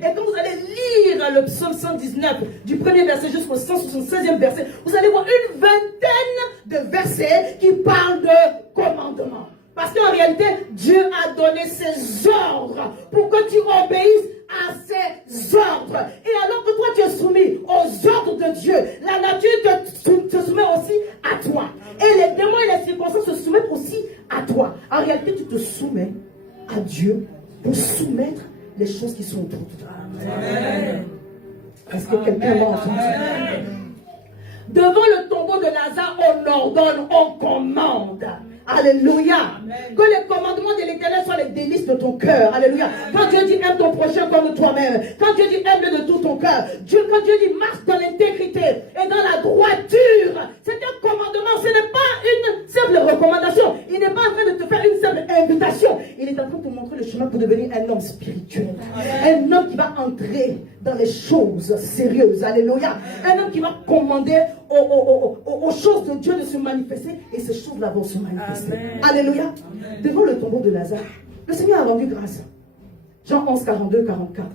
Et quand vous allez lire le psaume 119, du premier verset jusqu'au 176e verset, vous allez voir une vingtaine de versets qui parlent de commandement. Parce qu'en réalité, Dieu a donné ses ordres pour que tu obéisses à ses ordres. Et alors que toi tu es soumis aux ordres de Dieu, la nature te soumet aussi à toi. Et les démons et les circonstances se soumettent aussi à toi. En réalité, tu te soumets à Dieu pour soumettre les choses qui sont autour de toi. Amen. Est-ce que quelqu'un m'a entendu? Devant le tombeau de Lazare, on ordonne, on commande. Alléluia. Amen. Que les commandements de l'Éternel soient les délices de ton cœur. Alléluia. Quand Dieu dit aime ton prochain comme toi-même, quand Dieu dit aime-le de tout ton cœur, quand Dieu dit marche dans l'intégrité et dans la droiture, c'est un commandement. Ce n'est pas une simple recommandation. Il n'est pas en train de te faire une simple invitation. Il est en train de te montrer le chemin pour devenir un homme spirituel. Amen. Un homme qui va entrer dans les choses sérieuses. Alléluia. Un homme qui va commander aux choses de Dieu de se manifester et ces choses-là vont se manifester. Amen. Alléluia. Amen. Devant le tombeau de Lazare, le Seigneur a rendu grâce. Jean 11, 42, 44.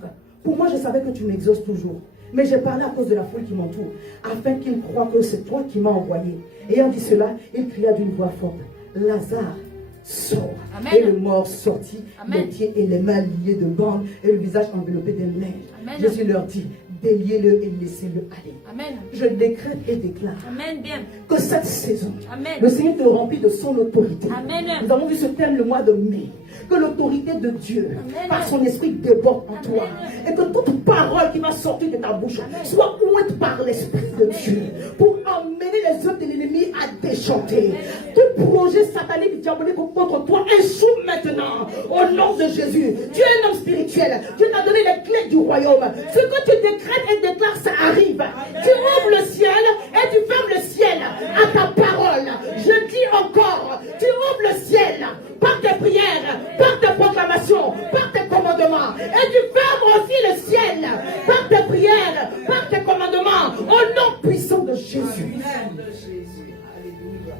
Pour moi, je savais que tu m'exauces toujours. Mais j'ai parlé à cause de la foule qui m'entoure, afin qu'ils croient que c'est toi qui m'as envoyé. Ayant dit cela, il cria d'une voix forte, Lazare, sort. Amen. Et le mort sortit, Amen. Les pieds et les mains liés de bandes et le visage enveloppé de neige. Jésus leur dit, déliez-le et laissez-le aller. Amen. Je décrète et déclare Amen. Bien. Que cette saison, Amen. Le Seigneur te remplit de son autorité. Amen. Nous avons vu ce thème le mois de mai. Que l'autorité de Dieu, Amen. Par son esprit, déborde en Amen. Toi. Et que toute parole qui va sortir de ta bouche Amen. Soit ouïe par l'esprit de Dieu. Pour emmener les œuvres de l'ennemi à déchanter. Amen. Tout projet satanique diabolique contre toi échoue maintenant. Au nom de Jésus. Tu es un homme spirituel. Dieu t'a donné les clés du royaume. Ce que tu décrètes et déclares, ça arrive. Amen. Tu ouvres le ciel et tu fermes le ciel à ta parole. Je dis encore, tu ouvres le ciel par tes prières, par tes proclamations, par tes commandements. Et tu fermes aussi le ciel par tes prières, par tes commandements. Au nom puissant de Jésus.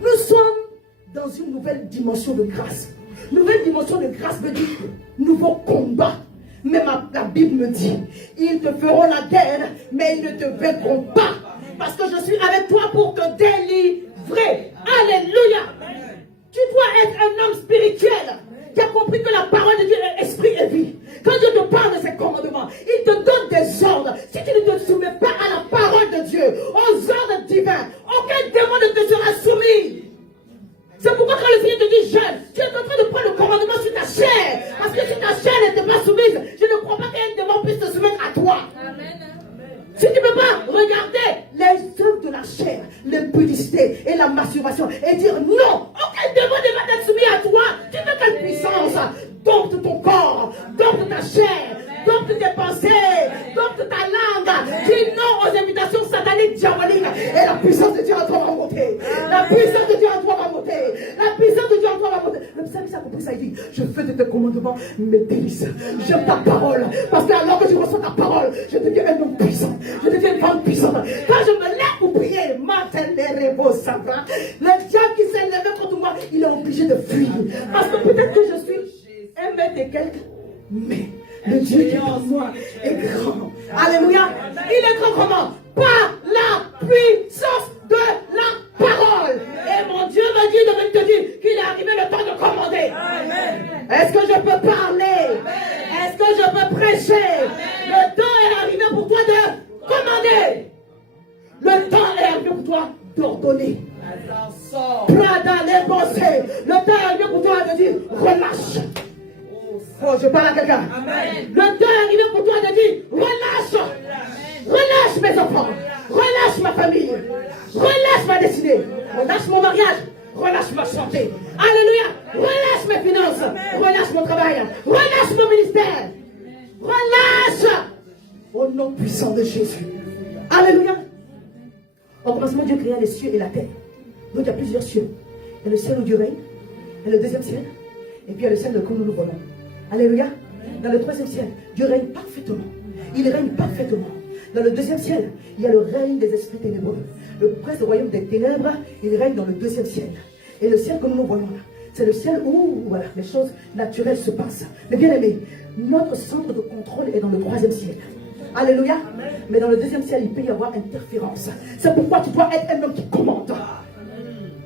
Nous sommes dans une nouvelle dimension de grâce. Nouvelle dimension de grâce veut dire nouveau combat. Mais la Bible me dit, ils te feront la guerre, mais ils ne te vaincront pas. Parce que je suis avec toi pour te délivrer. Alléluia. Tu dois être un homme spirituel qui a compris que la parole de Dieu est esprit et vie. Quand Dieu te parle de ses commandements, il te donne des ordres. Si tu ne te soumets pas à la parole de Dieu, aux ordres divins, aucun démon ne te sera soumis. C'est pourquoi quand le Seigneur te dit jeune, tu es en train de prendre le commandement sur ta chair. Parce que si ta chair n'était pas soumise, je ne crois pas qu'un démon puisse te soumettre à toi. Amen. Si tu ne peux pas regarder les œuvres de la chair, l'impudicité et la masturbation et dire non, aucun démon ne va t'être soumis à toi. Tu veux quelle puissance? Dompte ton corps, dompte ta chair, dompte tes pensées, dompte ta langue. Dis non aux invitations sataniques diaboliques et la puissance de Dieu en toi va monter. La puissance de Dieu en Moïse a compris ça, il dit, je fais de tes commandements mes délices. J'aime ta parole. Parce que alors que je reçois ta parole, je deviens un homme puissant. Je deviens une femme puissante. Quand je me lève pour prier, le diable qui s'est levé contre moi, il est obligé de fuir. Parce que peut-être que je suis un mètre et quelques, mais le Dieu qui est en moi est grand. Alléluia. Il est grand comment? Par la puissance de la parole. Et mon Dieu m'a dit de te dire qu'il est arrivé le temps de commander. Est-ce que je peux parler? Est-ce que je peux prêcher? Le temps est arrivé pour toi de commander. Le temps est arrivé pour toi d'ordonner. Prada les bosser. Le temps est arrivé pour toi de dire relâche. Oh, je parle à quelqu'un. Le temps est arrivé pour toi de dire relâche. Relâche mes enfants. Relâche ma famille. Relâche ma destinée. Relâche mon mariage. Relâche ma santé. Alléluia. Relâche mes finances. Relâche mon travail. Relâche mon ministère. Relâche. Au nom puissant de Jésus. Alléluia. Au commencement, Dieu créa les cieux et la terre. Donc il y a plusieurs cieux. Il y a le ciel où Dieu règne. Il y a le deuxième ciel. Et puis il y a le ciel de où nous volons. Alléluia. Dans le troisième ciel, Dieu règne parfaitement. Il règne parfaitement. Dans le deuxième ciel, il y a le règne des esprits ténébreux. Le prince du royaume des ténèbres, il règne dans le deuxième ciel. Et le ciel que nous voyons là, c'est le ciel où voilà, les choses naturelles se passent. Mais bien aimé, notre centre de contrôle est dans le troisième ciel. Alléluia. Mais dans le deuxième ciel, il peut y avoir interférence. C'est pourquoi tu dois être un homme qui commande.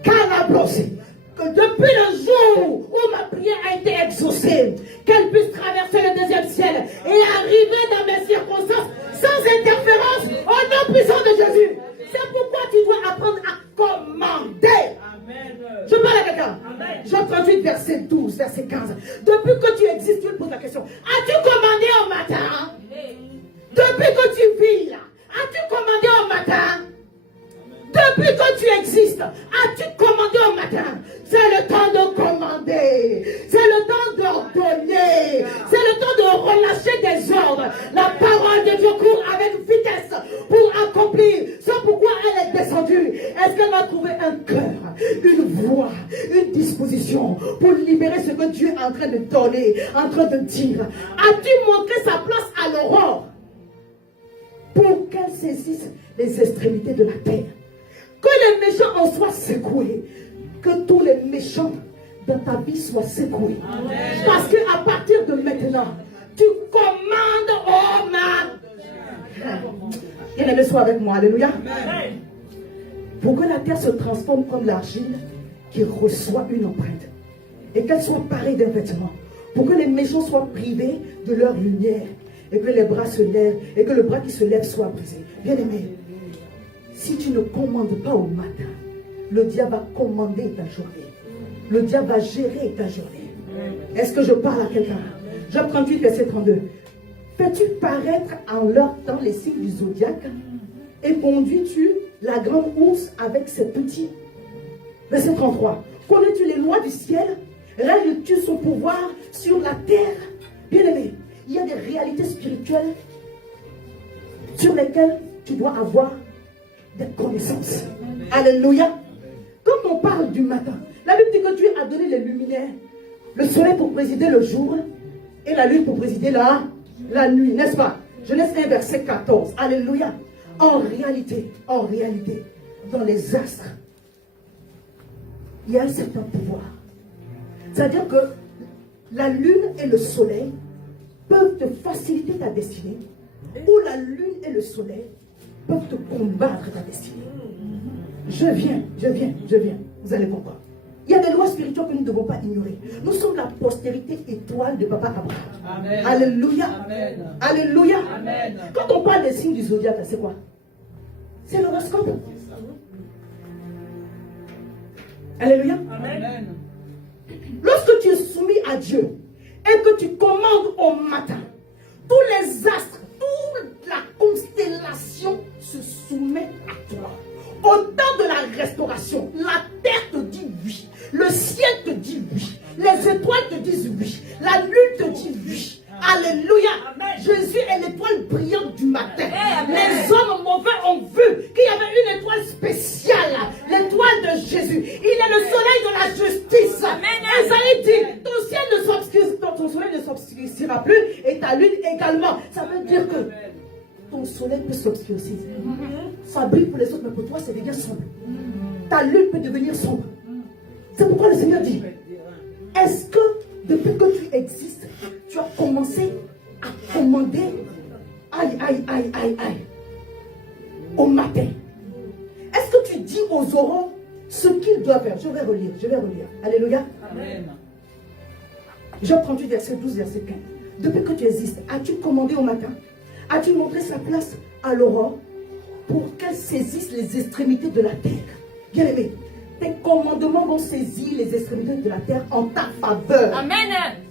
Calabrosé. Que depuis le jour où ma prière a été exaucée, qu'elle puisse traverser le deuxième ciel et arriver dans mes circonstances sans interférence au nom puissant de Jésus. C'est pourquoi tu dois apprendre à commander. Je parle à quelqu'un. Jean 38, verset 12, verset 15. Depuis que tu existes, tu me poses la question. As-tu commandé au matin? Depuis que tu vis là, as-tu commandé au matin? Depuis que tu existes, as-tu commandé au matin? C'est le temps de commander. C'est le temps d'ordonner. C'est le temps de relâcher des ordres. La parole de Dieu court avec vitesse pour accomplir. C'est pourquoi elle est descendue. Est-ce qu'elle va trouver un cœur, une voix, une disposition pour libérer ce que Dieu est en train de donner, en train de dire? As-tu montré sa place à l'aurore pour qu'elle saisisse les extrémités de la terre? Que les méchants en soient secoués. Que tous les méchants dans ta vie soient secoués. Amen. Parce qu'à partir de maintenant, tu commandes au mal. Bien-aimé, sois avec moi. Alléluia. Amen. Pour que la terre se transforme comme l'argile qui reçoit une empreinte. Et qu'elle soit parée d'un vêtement. Pour que les méchants soient privés de leur lumière. Et que les bras se lèvent. Et que le bras qui se lève soit brisé. Bien-aimé. Si tu ne commandes pas au matin, le diable va commander ta journée. Le diable va gérer ta journée. Est-ce que je parle à quelqu'un? Job 38, verset 32. Fais-tu paraître en leur temps les signes du zodiaque? Et conduis-tu la grande ours avec ses petits? Verset 33. Connais-tu les lois du ciel? Règles-tu son pouvoir sur la terre? Bien-aimé, il y a des réalités spirituelles sur lesquelles tu dois avoir des connaissances. Alléluia. Quand on parle du matin, la Bible dit que Dieu a donné les luminaires, le soleil pour présider le jour et la lune pour présider la nuit, n'est-ce pas? Genèse 1, verset 14. Alléluia. En réalité, dans les astres, il y a un certain pouvoir. C'est-à-dire que la lune et le soleil peuvent te faciliter ta destinée, ou la lune et le soleil peuvent te combattre ta destinée. Je viens. Vous allez comprendre. Il y a des lois spirituelles que nous ne devons pas ignorer. Nous sommes la postérité étoile de Papa Abraham. Amen. Alléluia. Amen. Alléluia. Amen. Quand on parle des signes du zodiaque, c'est quoi? C'est l'horoscope. Alléluia. Amen. Lorsque tu es soumis à Dieu et que tu commandes au matin, tous les astres, toute la constellation se soumet à toi. Au temps de la restauration, la terre te dit oui, le ciel te dit oui, les étoiles te disent oui, la lune te dit oui. Alléluia. Amen. Jésus est l'étoile brillante du matin. Amen. Les hommes mauvais ont vu qu'il y avait une étoile spéciale, l'étoile de Jésus. Il est le soleil de la justice. Isaïe dit, ton soleil ne s'obscurcira plus et ta lune également. Ça veut dire que ton soleil peut s'obscurcir. Ça brille pour les autres, mais pour toi, c'est devient sombre. Ta lune peut devenir sombre. C'est pourquoi le Seigneur dit, est-ce que depuis que tu existes, tu as commencé à commander au matin? Est-ce que tu dis aux aurores ce qu'ils doivent faire? Je vais relire. Alléluia. Amen. Job 38, verset 12, verset 15. Depuis que tu existes, as-tu commandé au matin? As-tu montré sa place à l'aurore pour qu'elle saisisse les extrémités de la terre? Bien aimé, tes commandements vont saisir les extrémités de la terre en ta faveur. Amen.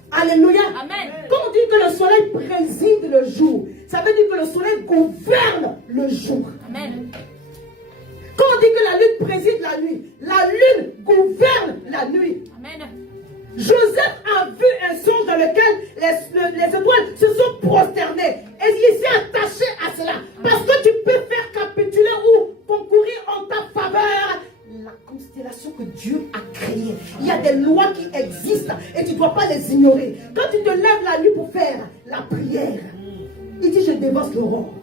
Alléluia. Amen. Quand on dit que le soleil préside le jour, ça veut dire que le soleil gouverne le jour. Amen. Quand on dit que la lune préside la lune gouverne la nuit. Amen. Joseph a vu un songe dans lequel les étoiles se sont prosternées. Et il s'est attaché à cela. Parce que tu peux faire capituler ou concourir en ta faveur la constellation que Dieu a créée. Il y a des lois qui existent et tu ne dois pas les ignorer. Quand tu te lèves la nuit pour faire la prière, il dit je dévance l'aurore.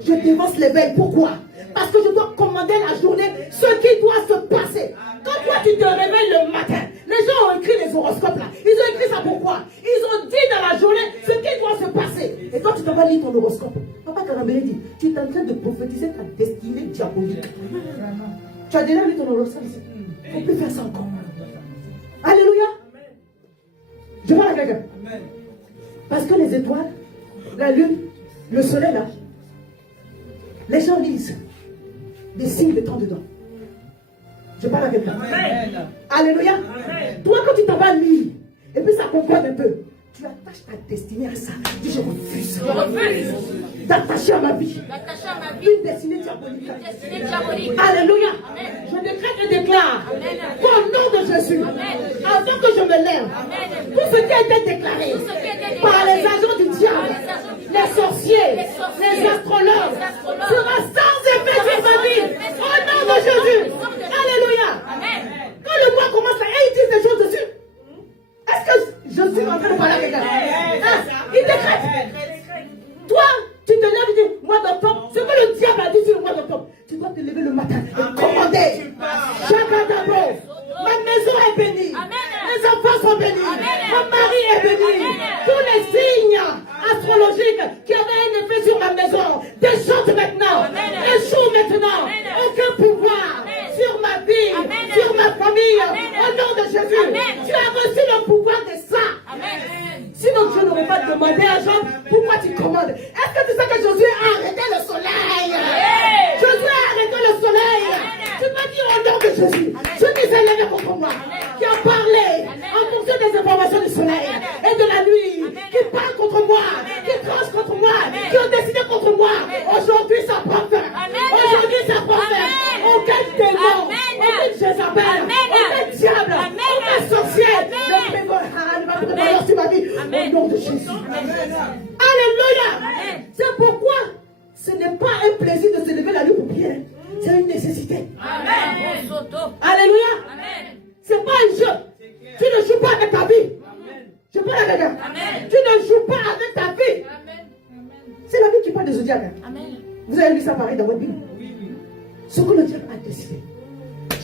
Je dévance l'éveil. Pourquoi? Parce que je dois commander la journée ce qui doit se passer. Quand toi tu te réveilles le matin, les gens ont écrit les horoscopes là. Ils ont écrit ça pourquoi? Ils ont dit dans la journée ce qui doit se passer. Et quand tu t'en vas lire ton horoscope, Papa Karambélé dit, tu es en train de prophétiser ta destinée diabolique. Tu as déjà lu ton horoscope ici? On peut faire ça encore. Alléluia. Je vois à quelqu'un. Parce que les étoiles, la lune, le soleil là, les gens lisent des signes de temps dedans. Je parle à quelqu'un. Alléluia. Toi, quand tu t'en vas lire, et puis ça concorde un peu, tu attaches ta destinée à ça. Tu dis, je refuse. Je refuse D'attacher à ma vie d'attacher à ma vie une destinée diabolique. une destinée diabolique. Alléluia. Amen. Je décrète et déclare Amen. qu'au nom de Jésus, Amen. avant que je me lève, Amen. tout ce qui a été déclaré Tout ce qui a été par déclaré les agents du diable, par les agents du les diable, sorciers, les sorciers, les astrologues, les astrologues, sera sans effet sur ma vie. Au nom de Jésus. Alléluia. Amen. Quand le mois commence là, et ils disent des choses dessus. Est-ce que je suis en train de parler à quelqu'un? Il décrète. Toi, tu te lèves et dis, mois d'octobre, ce que le diable a dit sur le mois d'octobre, tu dois te lever le matin et commander. Chacun d'abord. Ma maison est bénie. Amen. Les enfants sont bénis. Amen. Mon mari est béni. Amen. Tous les signes astrologiques qui avaient un effet sur ma maison déchantent maintenant. Amen. Échouent maintenant. Amen. Aucun pouvoir Amen. sur ma vie, Amen. sur ma famille. Amen. Au nom de Jésus, Amen. tu as reçu le pouvoir de ça. Amen. Sinon Dieu n'aurait pas demandé à Job pourquoi tu commandes. Est-ce que tu sais que Josué a arrêté le soleil? Amen. Josué a arrêté le soleil. Amen. Tu m'as dit au nom de Jésus, je t'ai levé contre moi, qui a parlé en fonction des informations du soleil et de la nuit, qui parle contre moi, qui tranche contre moi, qui ont décidé contre moi. Aujourd'hui ça prend fin. Aujourd'hui ça prend fin. Aucun démon, aucun Jézabel, aucun diable, aucun sorcier ne prévaut sur ma vie. Au nom de Jésus. Alléluia. C'est pourquoi ce n'est pas un plaisir de se lever la nuit pour prier. C'est une nécessité. Amen. Alléluia. Amen. C'est pas un jeu. Tu ne joues pas avec ta vie. Je parle à quelqu'un. Amen. Tu ne joues pas avec ta vie. Amen. C'est la Bible qui parle de zodiaque. Amen. Vous avez lu ça pareil dans votre Bible. Ce que le diable a décidé.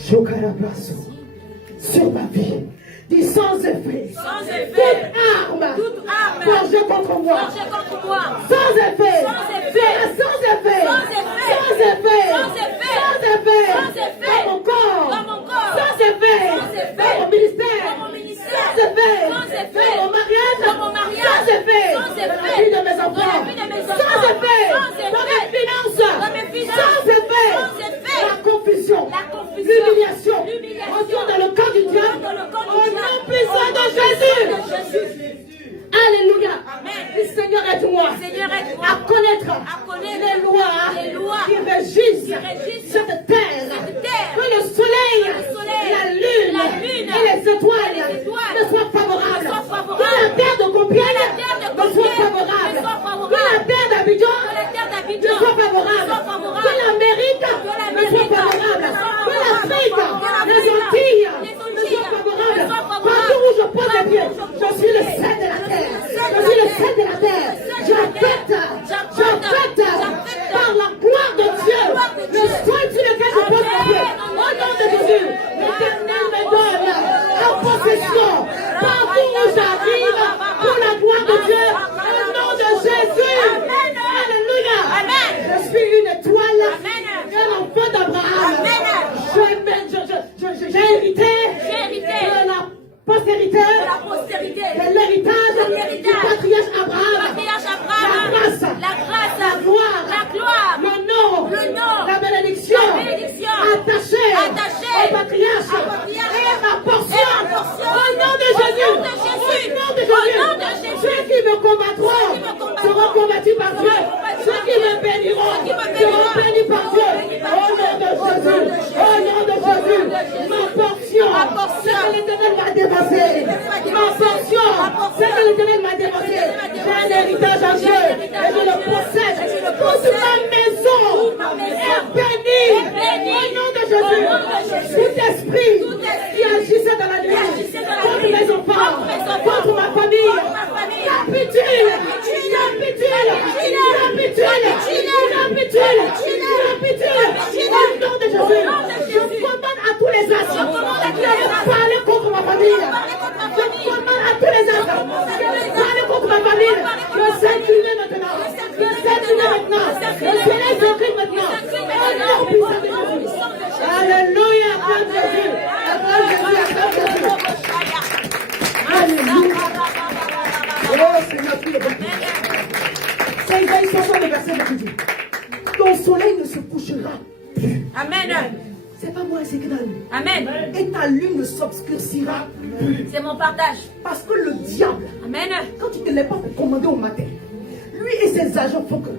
Chokarabraso. Sur ma vie. Dis sans effet. Sans effet. Toute arme. arme Forgée contre moi. forgée contre moi. Sans effet. Sans effet. Sans effet. Sans effet. Sans effet. Sans effet. Sans effet. Sans effet. Dans mon corps. Dans mon corps. Sans effet. Sans effet. Dans mon ministère. Dans mon ministère. Sans effet. Sans effet. Dans mon mariage. Dans mon mariage. Sans effet. Sans effet. Dans la vie de mes enfants. Dans la vie de mes enfants. Sans effet. Sans effet. Dans mes finances. Dans mes finances. Sans effet. Sans effet. La confusion. La confusion. L'humiliation. L'humiliation. Entrons dans le camp du diable. Dans le camp du Au diable. nom puissant de Jésus. Alléluia. Amen. Le Seigneur aide-moi Seigneur, aide-moi à connaître à connaître les lois les lois qui régissent qui régissent cette terre. cette terre. Que le patriarche est ma portion. Au nom de Jésus. Au nom de Jésus. Ceux qui me combattront seront combattus par Dieu. Ceux qui me béniront seront bénis par Dieu. Au nom de Jésus. Au nom de Jésus. Ma portion. C'est que l'Éternel m'a dévancé. Ma portion. C'est que l'Éternel m'a dévancé. J'ai un héritage en Dieu. Et je le possède. Toute ma maison est bénie. Au nom de Jésus. Tout esprit qui agissait dans la nuit contre mes enfants, contre ma famille, capitule, capitule, capitule, capitule, capitule. Au nom de Jésus, je commande à tous les astres qui avaient parlé contre ma famille. Je commande à tous les astres qui avaient parlé contre ma famille de s'incliner maintenant, de s'incliner maintenant, de se laisser écrire maintenant. Au nom puissant de Jésus. Alléluia, acclame Jésus. Acclame Jésus, acclame Jésus. Alléluia. Oh Seigneur, tu es bon. C'est Isaïe 60, le verset qui dit: ton soleil ne se couchera plus. Amen. C'est pas moi, c'est que la lune. Amen. Et ta lune ne s'obscurcira plus. C'est mon partage. Parce que le diable, Amen. quand il ne te lève pas pour commander au matin, lui et ses agents font que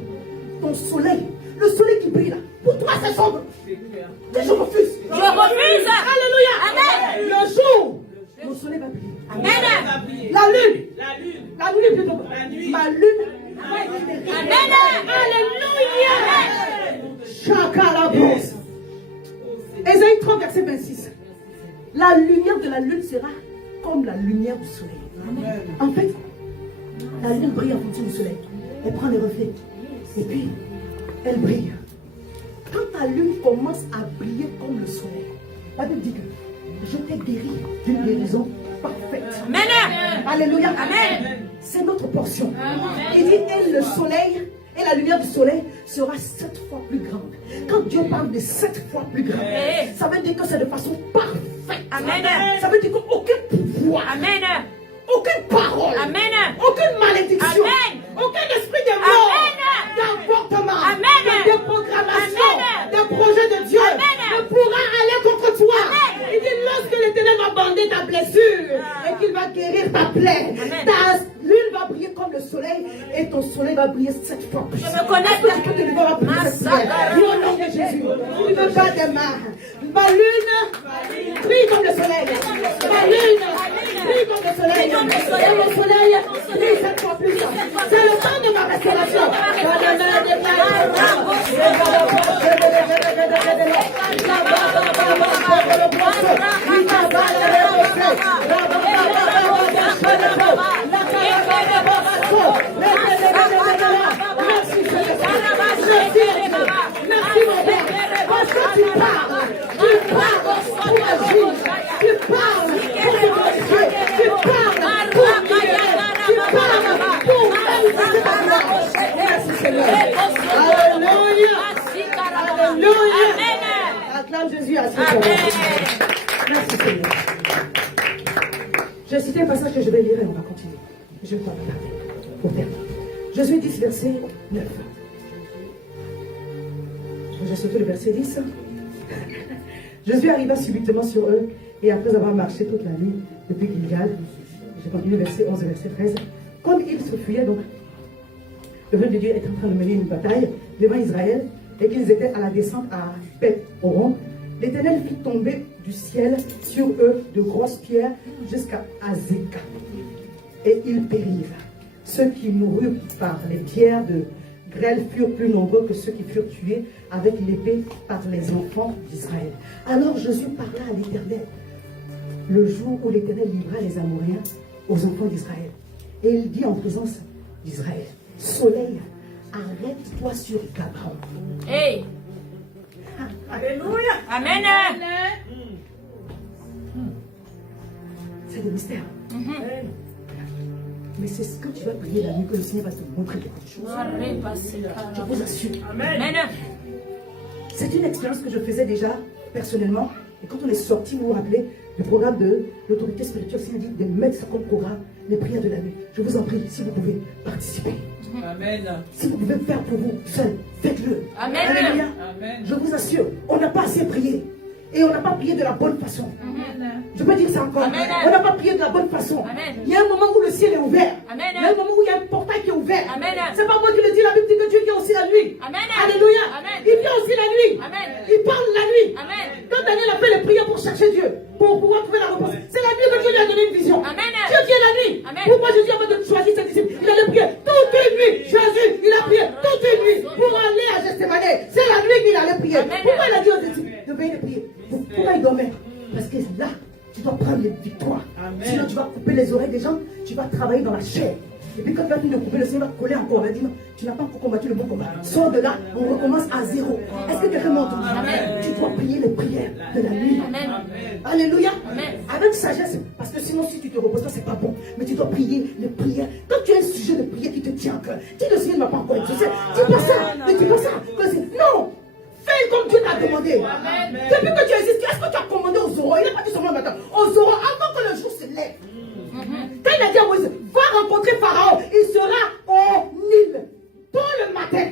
ton soleil, le soleil qui brille là, pour toi c'est sombre. Et je refuse. Je refuse. Alléluia. Amen. Le jour, mon soleil va briller. Amen. La lune. La La nuit plutôt. Ma lune. Amen. Alléluia. Chakalabos. Ésaïe 30, verset 26. La lumière de la lune sera comme la lumière du soleil. En fait, la lune brille en fonction du soleil. Elle prend les reflets. Et puis, elle brille. Quand ta lune commence à briller comme le soleil, la Bible dit que je t'ai guéri d'une guérison parfaite. Amen. Alléluia. Amen. C'est notre portion. Il dit, et le soleil, et la lumière du soleil sera 7 fois plus grande. Quand Dieu parle de 7 fois plus grande, ça veut dire que c'est de façon parfaite. Amen. Ça veut dire qu'aucun pouvoir, Amen. aucune parole, Amen. aucune malédiction, Amen. aucun esprit de mort, Amen. d'avortement, Amen. de déprogrammation, Amen. de projet de Dieu Amen. ne pourra aller contre toi. Amen. Il dit, lorsque l'Éternel va bander ta blessure et qu'il va guérir ta plaie, ta lune va briller comme le soleil et ton soleil va briller 7 fois plus. Je me connecte. Est-ce que tu peux devoir appeler cette prière? Dis au nom de Jésus. Tu ne veux pas tes mains. Ma lune brille comme le soleil. Ma lune brille comme le soleil. Et mon soleil brille 7 fois plus. C'est le temps de ma restauration. Merci mon Père, parce que tu parles pour agir, tu parles pour glorifier, tu parles pour guérir, tu parles pour manifester ta gloire. Merci Seigneur. Alléluia. Alléluia. Acclame Jésus à ce moment. Merci Seigneur. J'ai cité un passage que je vais lire et on va continuer. Je ne vais pas tarder pour terminer. Josué 10, verset 9. J'ai sauté le verset 10. Josué arriva subitement sur eux et après avoir marché toute la nuit depuis Gilgal, j'ai continué verset 11 et verset 13. Comme ils se fuyaient donc, le peuple de Dieu était en train de mener une bataille devant Israël et qu'ils étaient à la descente à Beth-Horon, l'Éternel fit tomber du ciel sur eux de grosses pierres jusqu'à Azekah. Et ils périrent. Ceux qui moururent par les pierres de grêle furent plus nombreux que ceux qui furent tués avec l'épée par les enfants d'Israël. Alors Josué parla à l'Éternel le jour où l'Éternel livra les Amoréens aux enfants d'Israël. Et il dit en présence d'Israël: Soleil, arrête-toi sur Gabaon. Hey. Alléluia. Amen. C'est des mystères. Mais c'est ce que tu vas prier la nuit que le Seigneur va te montrer quelque chose. Je vous assure. Amen. C'est une expérience que je faisais déjà personnellement. Et quand on est sorti, vous vous rappelez, du programme de l'autorité spirituelle, c'est dit de mettre ça comme programme, les prières de la nuit. Je vous en prie, si vous pouvez participer. Amen. Si vous pouvez faire pour vous seul, faites-le. Amen. Alléluia. Amen. Je vous assure, on n'a pas assez prié. Et on n'a pas prié de la bonne façon. Je peux dire ça encore. Amen. On n'a pas prié de la bonne façon. Amen. Il y a un moment où le ciel est ouvert. Amen. Il y a un moment où il y a un portail qui est ouvert. Amen. C'est pas moi qui le dis, la Bible dit que Dieu vient aussi la nuit. Amen. Alléluia. Amen. Il vient aussi la nuit. Amen. Il parle la nuit. Amen. Quand Daniel a fait les prières pour chercher Dieu, pour pouvoir trouver la réponse, c'est la nuit que Dieu lui a donné une vision. Amen. Dieu vient la nuit. Amen. Pourquoi Jésus, avant de choisir ses disciples, il allait prier toute une nuit. Jésus, il a prié toute une nuit pour aller à Gethsémane. C'est la nuit qu'il allait prier. Amen. Pourquoi il a dit aux disciples de veiller de prier? Pourquoi il dormait? Parce que là, tu dois prendre les victoires. Sinon, tu vas couper les oreilles des gens, tu vas travailler dans la chair. Et puis quand tu vas finir de couper, le Seigneur va te coller encore. Il va dire non, tu n'as pas encore combattu le bon combat. Sors de là, on recommence à zéro. Est-ce que quelqu'un m'a entendu? Tu dois prier les prières de la nuit. Amen. Alléluia. Amen. Avec sagesse, parce que sinon, si tu te reposes pas, c'est pas bon. Mais tu dois prier les prières. Quand tu as un sujet de prière qui te tient à cœur, dis le Seigneur ne m'a pas encore exaucé. Dis pas ça. Ne dis pas ça. Non. Fais comme Dieu t'a demandé. Depuis que tu existes, est-ce que tu as commandé aux oraux? Il n'a pas dit seulement le matin. Aux oraux, avant que le jour se lève. Quand il a dit à Moïse, va rencontrer Pharaon, il sera au Nil tôt le matin.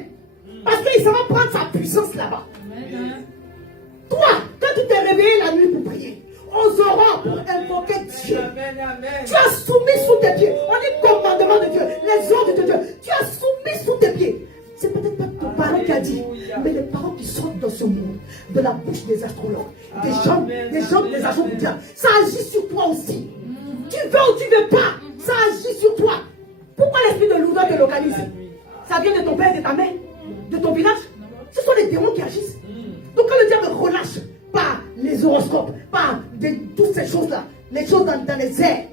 Parce qu'il va prendre sa puissance là-bas. Toi, quand tu t'es réveillé la nuit pour prier, aux oraux pour invoquer Dieu, tu as soumis sous tes pieds. On dit commandement de Dieu, les ordres de Dieu. Tu as soumis sous tes pieds. C'est peut-être pas ton parent qui a dit, mais les paroles qui sortent dans ce monde, de la bouche des astrologues, des gens, des agents du diable, ça agit sur toi aussi. Tu veux ou tu ne veux pas, ça agit sur toi. Pourquoi l'esprit de lourdeur te localise? Ça vient de ton père, de ta mère, de ton village. Ce sont les démons qui agissent. Donc quand le diable relâche par les horoscopes, par toutes ces choses-là, les choses dans les airs,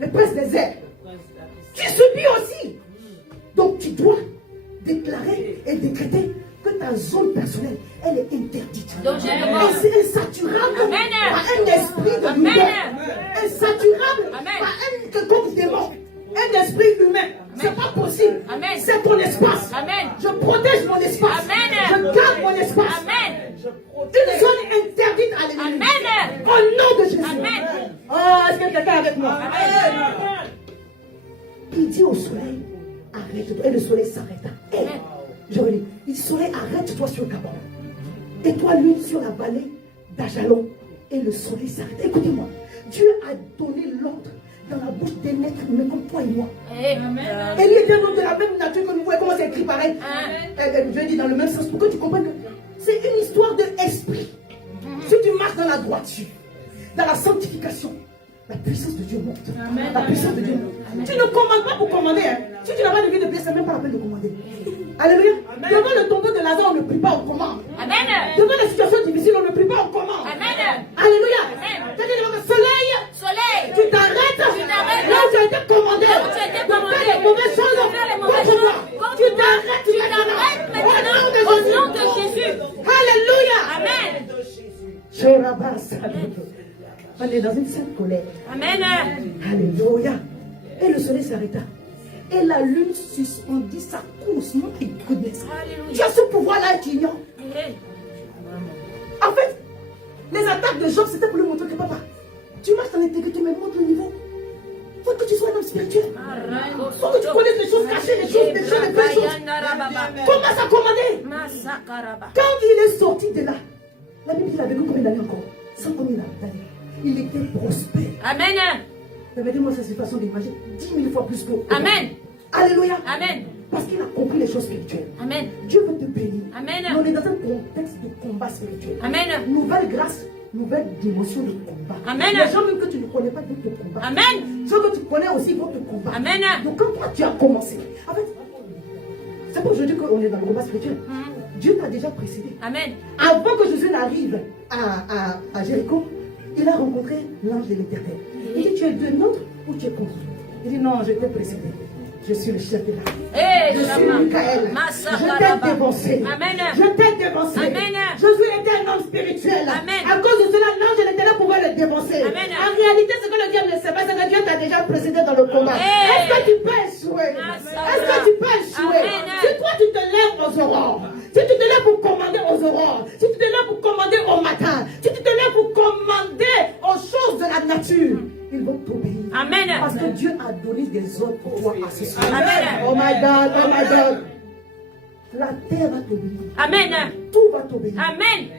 les princes des airs, tu subis aussi. Donc tu dois déclarer et décréter que ta zone personnelle, elle est interdite. Et c'est insaturable par un esprit de lumière. Insaturable par un quelconque démon. Un esprit humain. C'est pas possible. C'est ton espace. Je protège mon espace. Je garde mon espace. Une zone interdite à l'ennemi. Au nom de Jésus. Oh, est-ce que quelqu'un est avec moi? Il dit au soleil, arrête-toi. Et le soleil s'arrêta. Je relis. Il soleil, arrête-toi sur Gabon. Et toi, lune sur la vallée d'Ajalon. Et le soleil s'arrête. Écoutez-moi. Dieu a donné l'ordre dans la bouche des maîtres humains comme toi et moi. Et lui était un homme de la même nature que nous voyons. Comment c'est écrit pareil? Je dis dans le même sens pour que tu comprennes que c'est une histoire d'esprit. Si tu marches dans la droiture, dans la sanctification, la puissance de Dieu monte. La puissance de Dieu monte. Tu ne commandes pas pour commander. Si tu n'as pas de vie de prière, c'est même pas la peine de commander. Alléluia. Devant le tombeau de Lazare, on ne prie pas, on commande. Devant les situations difficiles, on ne prie pas, on commande. Alléluia. C'est-à-dire que le soleil, tu t'arrêtes. Là où tu as été commandé. Faire les mauvaises choses contre moi. Tu t'arrêtes maintenant. Au nom de Jésus. Alléluia. On est dans une sainte colère. Alléluia. Et le soleil s'arrêta. Et la lune suspendit sa course. Non, goodness. Tu as ce pouvoir-là et tu ignores. En fait, les attaques de Job, c'était pour lui montrer que papa, tu marches dans l'intégrité, mais montre le niveau. Il faut que tu sois un homme spirituel. Il faut que tu connaisses les choses cachées, les choses, les belles choses. Commence à commander. Quand il est sorti de là, la Bible dit qu'il a vécu combien d'années encore? 100 combien d'années? Il était prospère. Amen. Permettez-moi cette situation d'imaginer 10 000 fois plus que. Amen. Alléluia. Amen. Parce qu'il a compris les choses spirituelles. Amen. Dieu veut te bénir. Amen. Mais on est dans un contexte de combat spirituel. Amen. Nouvelle grâce, nouvelle dimension de combat. Amen. Les gens même que tu ne connais pas vont te combattre. Amen. Ceux que tu connais aussi vont te combattre. Amen. Donc quand toi tu as commencé, en fait, c'est pour aujourd'hui qu'on est dans le combat spirituel. Dieu t'a déjà précédé. Amen. Avant que Jésus n'arrive à Jéricho, il a rencontré l'ange de l'Éternel. Il dit, tu es de nôtre ou tu es contre? Il dit, non, je t'ai précédé. Je suis le chef de l'armée. Je suis Michael. Je t'ai dévancé. Amen. Je t'ai dévancé. Amen. Jésus était un homme spirituel. Amen. À cause de cela, l'ange de l'Éternel pouvait le dévancer. Amen. En réalité, ce que le diable ne sait pas, c'est que Dieu t'a déjà précédé dans le combat. Est-ce que tu peux échouer? Est-ce que tu peux échouer? Si toi tu te lèves aux aurores, si tu te lèves pour commander aux aurores, si tu te lèves pour commander au matin, si tu te lèves pour commander aux choses de la nature, ils vont t'obéir. Amen. Parce que Dieu a donné des ordres pour toi à ce soir. Amen. Oh my God, oh my God. La terre va t'obéir. Amen. Tout va t'obéir. Amen.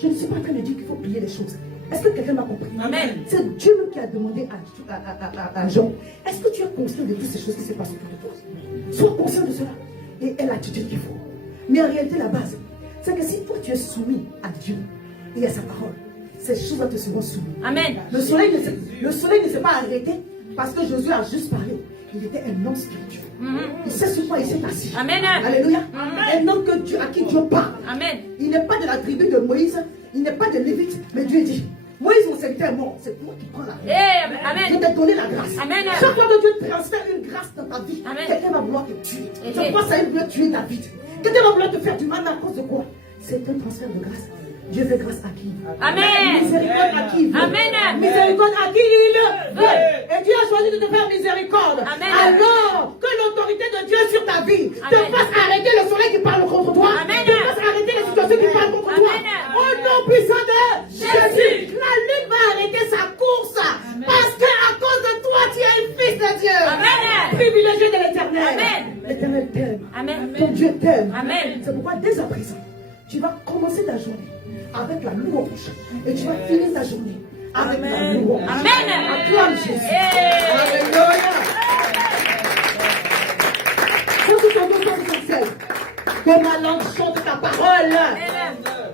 Je ne suis pas en train de dire qu'il faut plier les choses. Est-ce que quelqu'un m'a compris? Amen. C'est Dieu même qui a demandé à Jean, est-ce que tu es conscient de toutes ces choses qui se passent autour de toi? Sois conscient de cela. Et elle l'attitude qu'il faut. Mais en réalité, la base, c'est que si toi tu es soumis à Dieu et à sa parole, ces choses-là te seront soumises. Amen. Le soleil ne s'est pas arrêté parce que Josué a juste parlé. Il était un homme spirituel. Il sait sur quoi il s'est assis. Amen. Alléluia. Amen. Un homme que Dieu, à qui Dieu parle. Amen. Il n'est pas de la tribu de Moïse. Il n'est pas de Lévite. Mais Dieu dit, Moïse, mon serviteur, est mort. C'est toi qui prends la grâce. Amen. Je t'ai donné la grâce. Amen. Chaque fois que Dieu transfère une grâce dans ta vie, Amen. quelqu'un va vouloir te tuer. Et Je pense à vouloir tuer David. Quelqu'un va vouloir te faire du mal à cause de quoi? C'est un transfert de grâce. Dieu fait grâce à qui? Amen. Miséricorde à qui il veut. Amen. Miséricorde à qui il veut. Et Dieu a choisi de te faire miséricorde. Amen. Alors que l'autorité de Dieu sur ta vie te Amen. fasse arrêter le soleil qui parle contre toi. Amen. Te fasse arrêter les situations qui parlent contre toi. Amen. Au nom puissant de Jésus. La lutte va arrêter sa course. Parce que à cause de toi, tu es un fils de Dieu. Amen. Privilégié de l'éternel. Amen. L'éternel t'aime. Amen. Ton Dieu t'aime. Amen. C'est pourquoi dès à présent, tu vas commencer ta journée avec la louange. Et tu vas finir ta journée avec la louange. Amen. Acclame Jésus. Hey. Alléluia. Que tout ton nom soit que ma langue chante ta parole.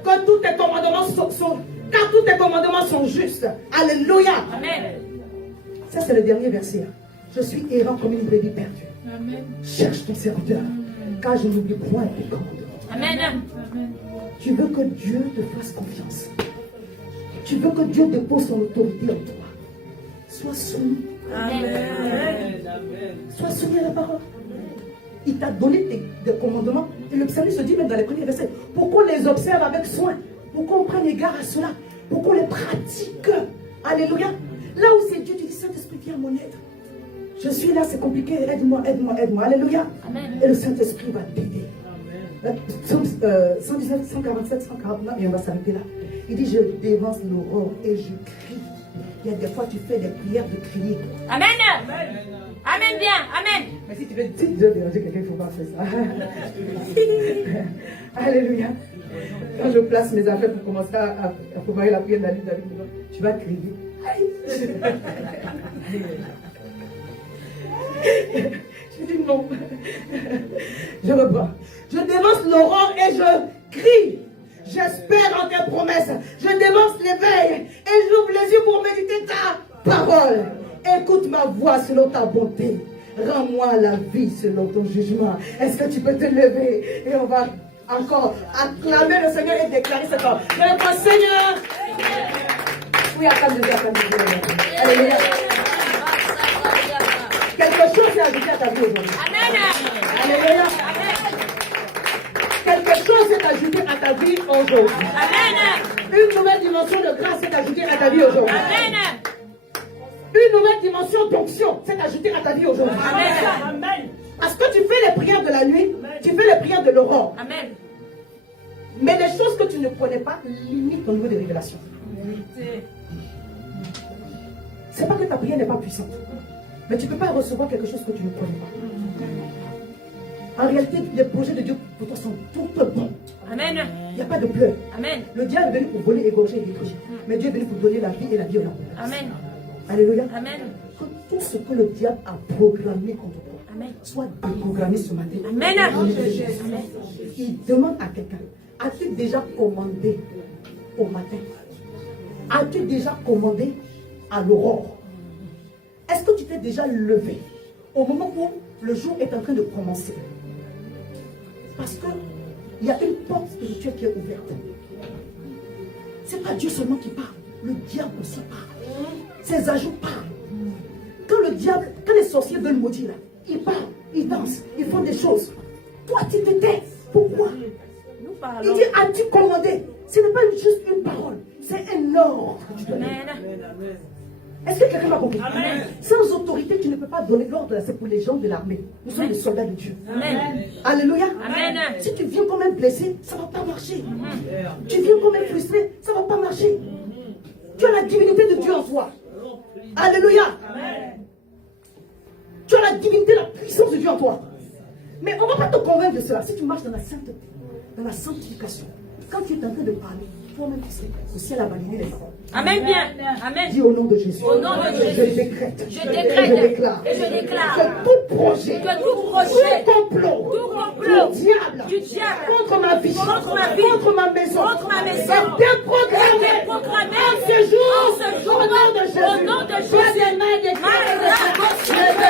Que tous tes commandements car tous tes commandements sont justes. Alléluia. Amen. Ça, c'est le dernier verset. Je suis errant comme une brebis perdue. Amen. Cherche ton serviteur, car je n'oublie point tes commandements. Amen. Tu veux que Dieu te fasse confiance. Tu veux que Dieu dépose son autorité en toi. Sois soumis. Amen. Sois soumis à la parole. Il t'a donné des commandements. Et le psalmiste se dit même dans les premiers versets, pour qu'on les observe avec soin, pour qu'on prenne égard à cela, pour qu'on les pratique. Alléluia. Là où c'est Dieu, tu dis, Saint-Esprit, viens à mon aide. Je suis là, c'est compliqué, aide-moi, aide-moi, aide-moi. Alléluia. Amen. Et le Saint-Esprit va t'aider. Psaume 119, 147, 149, et on va s'arrêter là. Il dit, je dévance l'aurore et je crie. Il y a des fois, tu fais des prières de crier. Amen. Amen bien. Amen. Mais si tu veux déranger quelqu'un, il ne faut pas faire ça. Alléluia. Quand je place mes affaires pour commencer à préparer la prière d'Ali, tu vas crier. Je dis non. Je reprends. Je dévance l'aurore et je crie. J'espère en tes promesses. Je dévance l'éveil et j'ouvre les yeux pour méditer ta parole. Écoute ma voix selon ta bonté. Rends-moi la vie selon ton jugement. Est-ce que tu peux te lever et on va encore acclamer le Seigneur et déclarer ce temps. Je reprends, Seigneur. Oui, acclame Dieu, acclame Dieu. Alléluia. Quelque chose est ajouté à ta vie aujourd'hui. Amen. Alléluia. Quelque chose est ajouté à ta vie aujourd'hui. Amen. Une nouvelle dimension de grâce est ajoutée à ta vie aujourd'hui. Amen. Une nouvelle dimension d'onction s'est ajoutée à ta vie aujourd'hui. Amen. Parce que tu fais les prières de la nuit, tu fais les prières de l'aurore. Amen. Mais les choses que tu ne connais pas limitent ton niveau de révélation. C'est pas que ta prière n'est pas puissante. Mais tu ne peux pas recevoir quelque chose que tu ne connais pas. En réalité, les projets de Dieu pour toi sont tout bons. Amen. Il n'y a pas de pleurs. Amen. Le diable est venu pour voler, égorger et détruire. Mais Dieu est venu pour donner la vie et la vie en abondance. Amen. Alléluia. Amen. Que tout ce que le diable a programmé contre toi Amen. soit déprogrammé ce matin. Amen. Il demande à quelqu'un, as-tu déjà commandé au matin? As-tu déjà commandé à l'aurore? Est-ce que tu t'es déjà levé au moment où le jour est en train de commencer? Parce qu'il y a une porte spirituelle qui est ouverte. Ce n'est pas Dieu seulement qui parle, le diable aussi parle. Ses ajouts parlent. Quand les sorciers veulent maudire, là, ils parlent, ils dansent, ils font des choses. Toi, tu te tais. Pourquoi? Nous parlons. Il dit, as-tu commandé? Ce n'est pas juste une parole, c'est un ordre que tu donnes. Amen. Est-ce que quelqu'un m'a compris? Amen. Sans autorité, tu ne peux pas donner l'ordre. C'est pour les gens de l'armée. Nous sommes des soldats de Dieu. Amen. Alléluia. Amen. Si tu viens comme un blessé, ça ne va pas marcher. Tu viens comme un frustré, ça ne va pas marcher. Tu as la divinité de Dieu en toi. Alléluia. Tu as la divinité, la puissance de Dieu en toi. Mais on ne va pas te convaincre de cela. Si tu marches dans la sainteté, dans la sanctification, quand tu es en train de parler, Toi-même, tu sais, le ciel a validé les paroles. Amen bien. Amen. Dis au nom de Jésus. Au nom de Jésus. Je décrète. Je Et je décrète déclare. et je déclare Que tout projet. que tout projet, Tout complot. tout complot Du diable. du diable Contre ma vie. contre ma vie, Contre ma maison. contre ma maison, est déprogrammé. est déprogrammé En ce jour. en ce jour, Au nom de Jésus. au nom de Jésus. Sois des mains déclarées.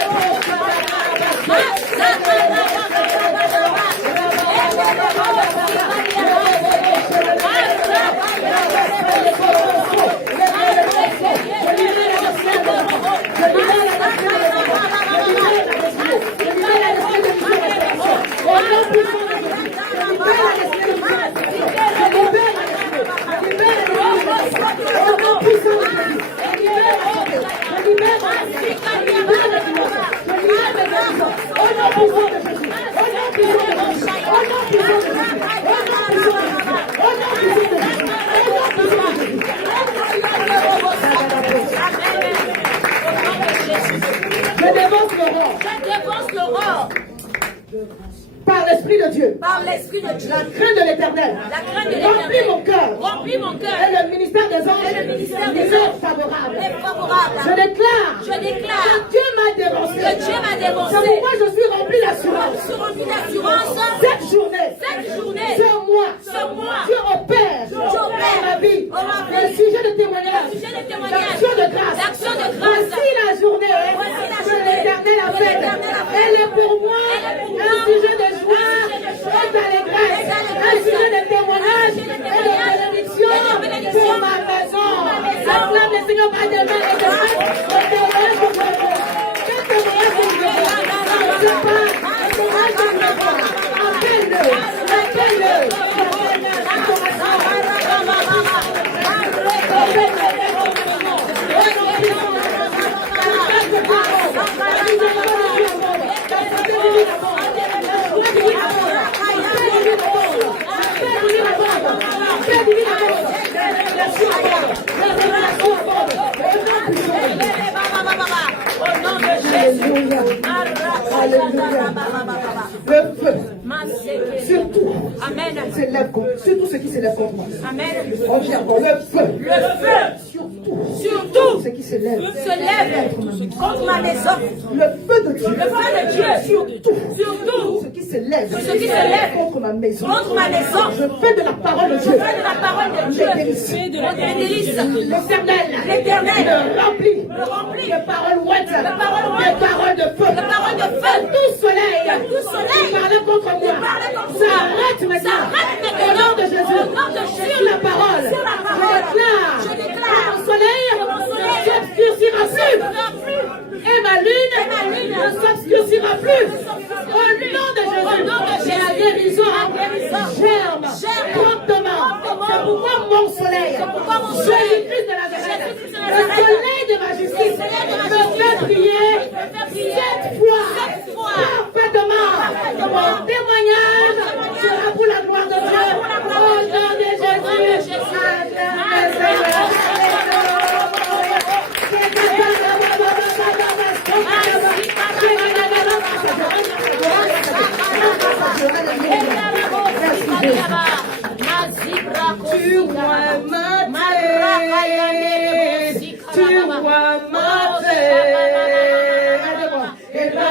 Je dévance l'aurore. Par l'Esprit de Dieu. Par l'Esprit de Dieu. La crainte de l'Éternel. La crainte de Remplis l'Éternel. mon cœur. Remplis mon cœur. Et le ministère des anges. Et le ministère des est anges. favorable. Est favorable. Je déclare. Je déclare. Que Dieu m'a dévancé. Que Dieu m'a dévancé. C'est pourquoi je suis rempli d'assurance. Je suis rempli d'assurance. Cette journée. Cette journée. Sur moi. Sur moi. Dieu opère. opère. Dans ma vie. Dans ma vie. Le sujet de témoignage. Le sujet de témoignage. D'action de grâce. D'action de grâce. Voici la journée. Voici la que journée l'Éternel a que faite. l'Éternel a faite. Elle est pour moi. Elle est pour Un moi. sujet de joie. Un sujet de joie. Et d'allégresse. Et d'allégresse. Un sujet de témoignage. Un sujet de Et de témoignage. bénédiction. Et de bénédiction. Pour ma maison. Pour ma maison. Acclame le Seigneur par des mains et des mains. Le témoignage pour moi. Quel témoignage pour moi. Je ne sais pas. Un témoignage pour moi. Appelle-le. Appelle-le. Au nom de Jésus. Le feu, surtout, Amen. s'élève contre, surtout ceux qui s'élèvent contre moi. Amen. On dit encore le feu, Le feu, surtout, ceux qui s'élèvent se lève contre ma maison. Le feu de Dieu, Le feu de Dieu, surtout, ceux qui s'élèvent ceux qui s'élèvent contre ma maison. contre ma maison. Je fais de la parole de Je Dieu. fais de la parole de Dieu. Des délices. Des délices. L'Éternel me remplit de paroles ouates, de paroles de feu, De paroles de feu. tout soleil, tout soleil qui parlait contre moi, parlait contre ça moi. arrête maintenant. S'arrête maintenant. Au nom de Jésus, Au nom de Jésus. sur la parole, Sur la parole. je Je déclare. déclare, mon soleil soleil s'obscurcira plus, et ma lune ne s'obscurcira plus. Au nom de Jésus, la guérison germe promptement. C'est pourquoi mon soleil, Jésus-Christ de Nazareth, le soleil de ma justice, me fait prier 7 fois parfaitement. Mon témoignage sera pour la gloire de Dieu. Au nom de Jésus. Tu vois ma tête, tu vois ma tête.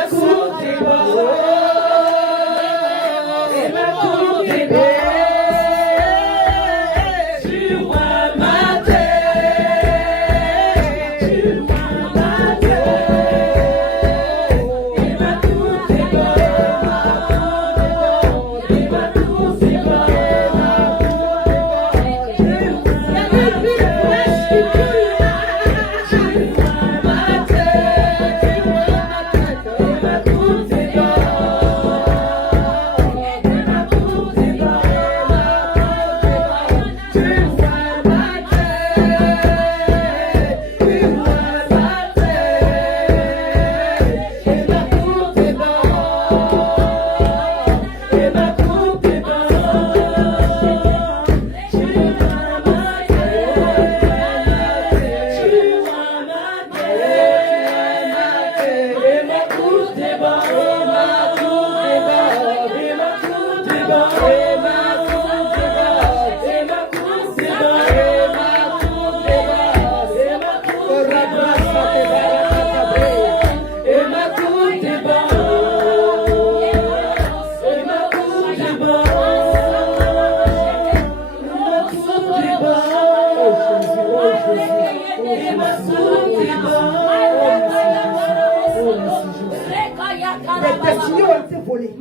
Les destinées ont été volées.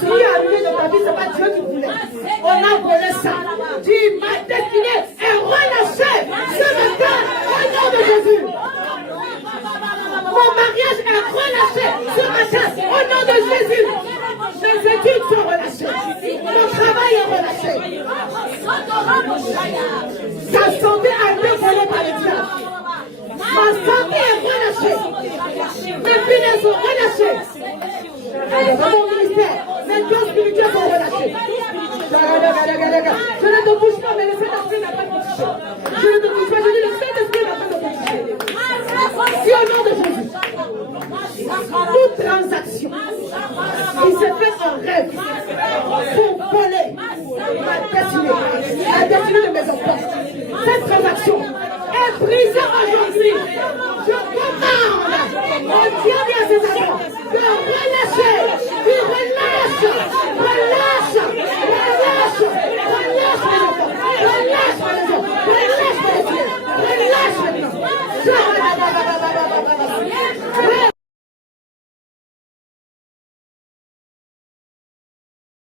Ce qui est arrivé dans ta vie, ce n'est pas Dieu qui voulait. On a volé ça. Dis, ma destinée est relâchée ce matin au nom de Jésus. Mon mariage est relâché ce matin au nom de Jésus. Mes études sont relâchées. Mon travail est relâché. Ta santé a été volée par le diable. Ma santé est relâchée. Mes finances sont relâchées. Dans mon ministère, mes dons spirituels sont relâchés. Je ne te bouge pas, mais le Saint-Esprit n'a pas de touché. Je ne te bouge pas, je dis le Saint-Esprit n'a pas de touché. Si au nom de Jésus, toute transaction qui se fait en rêve pour voler ma destinée, la destinée de mes enfants, cette transaction est brisée aujourd'hui. Je commande au diable et à ses agents de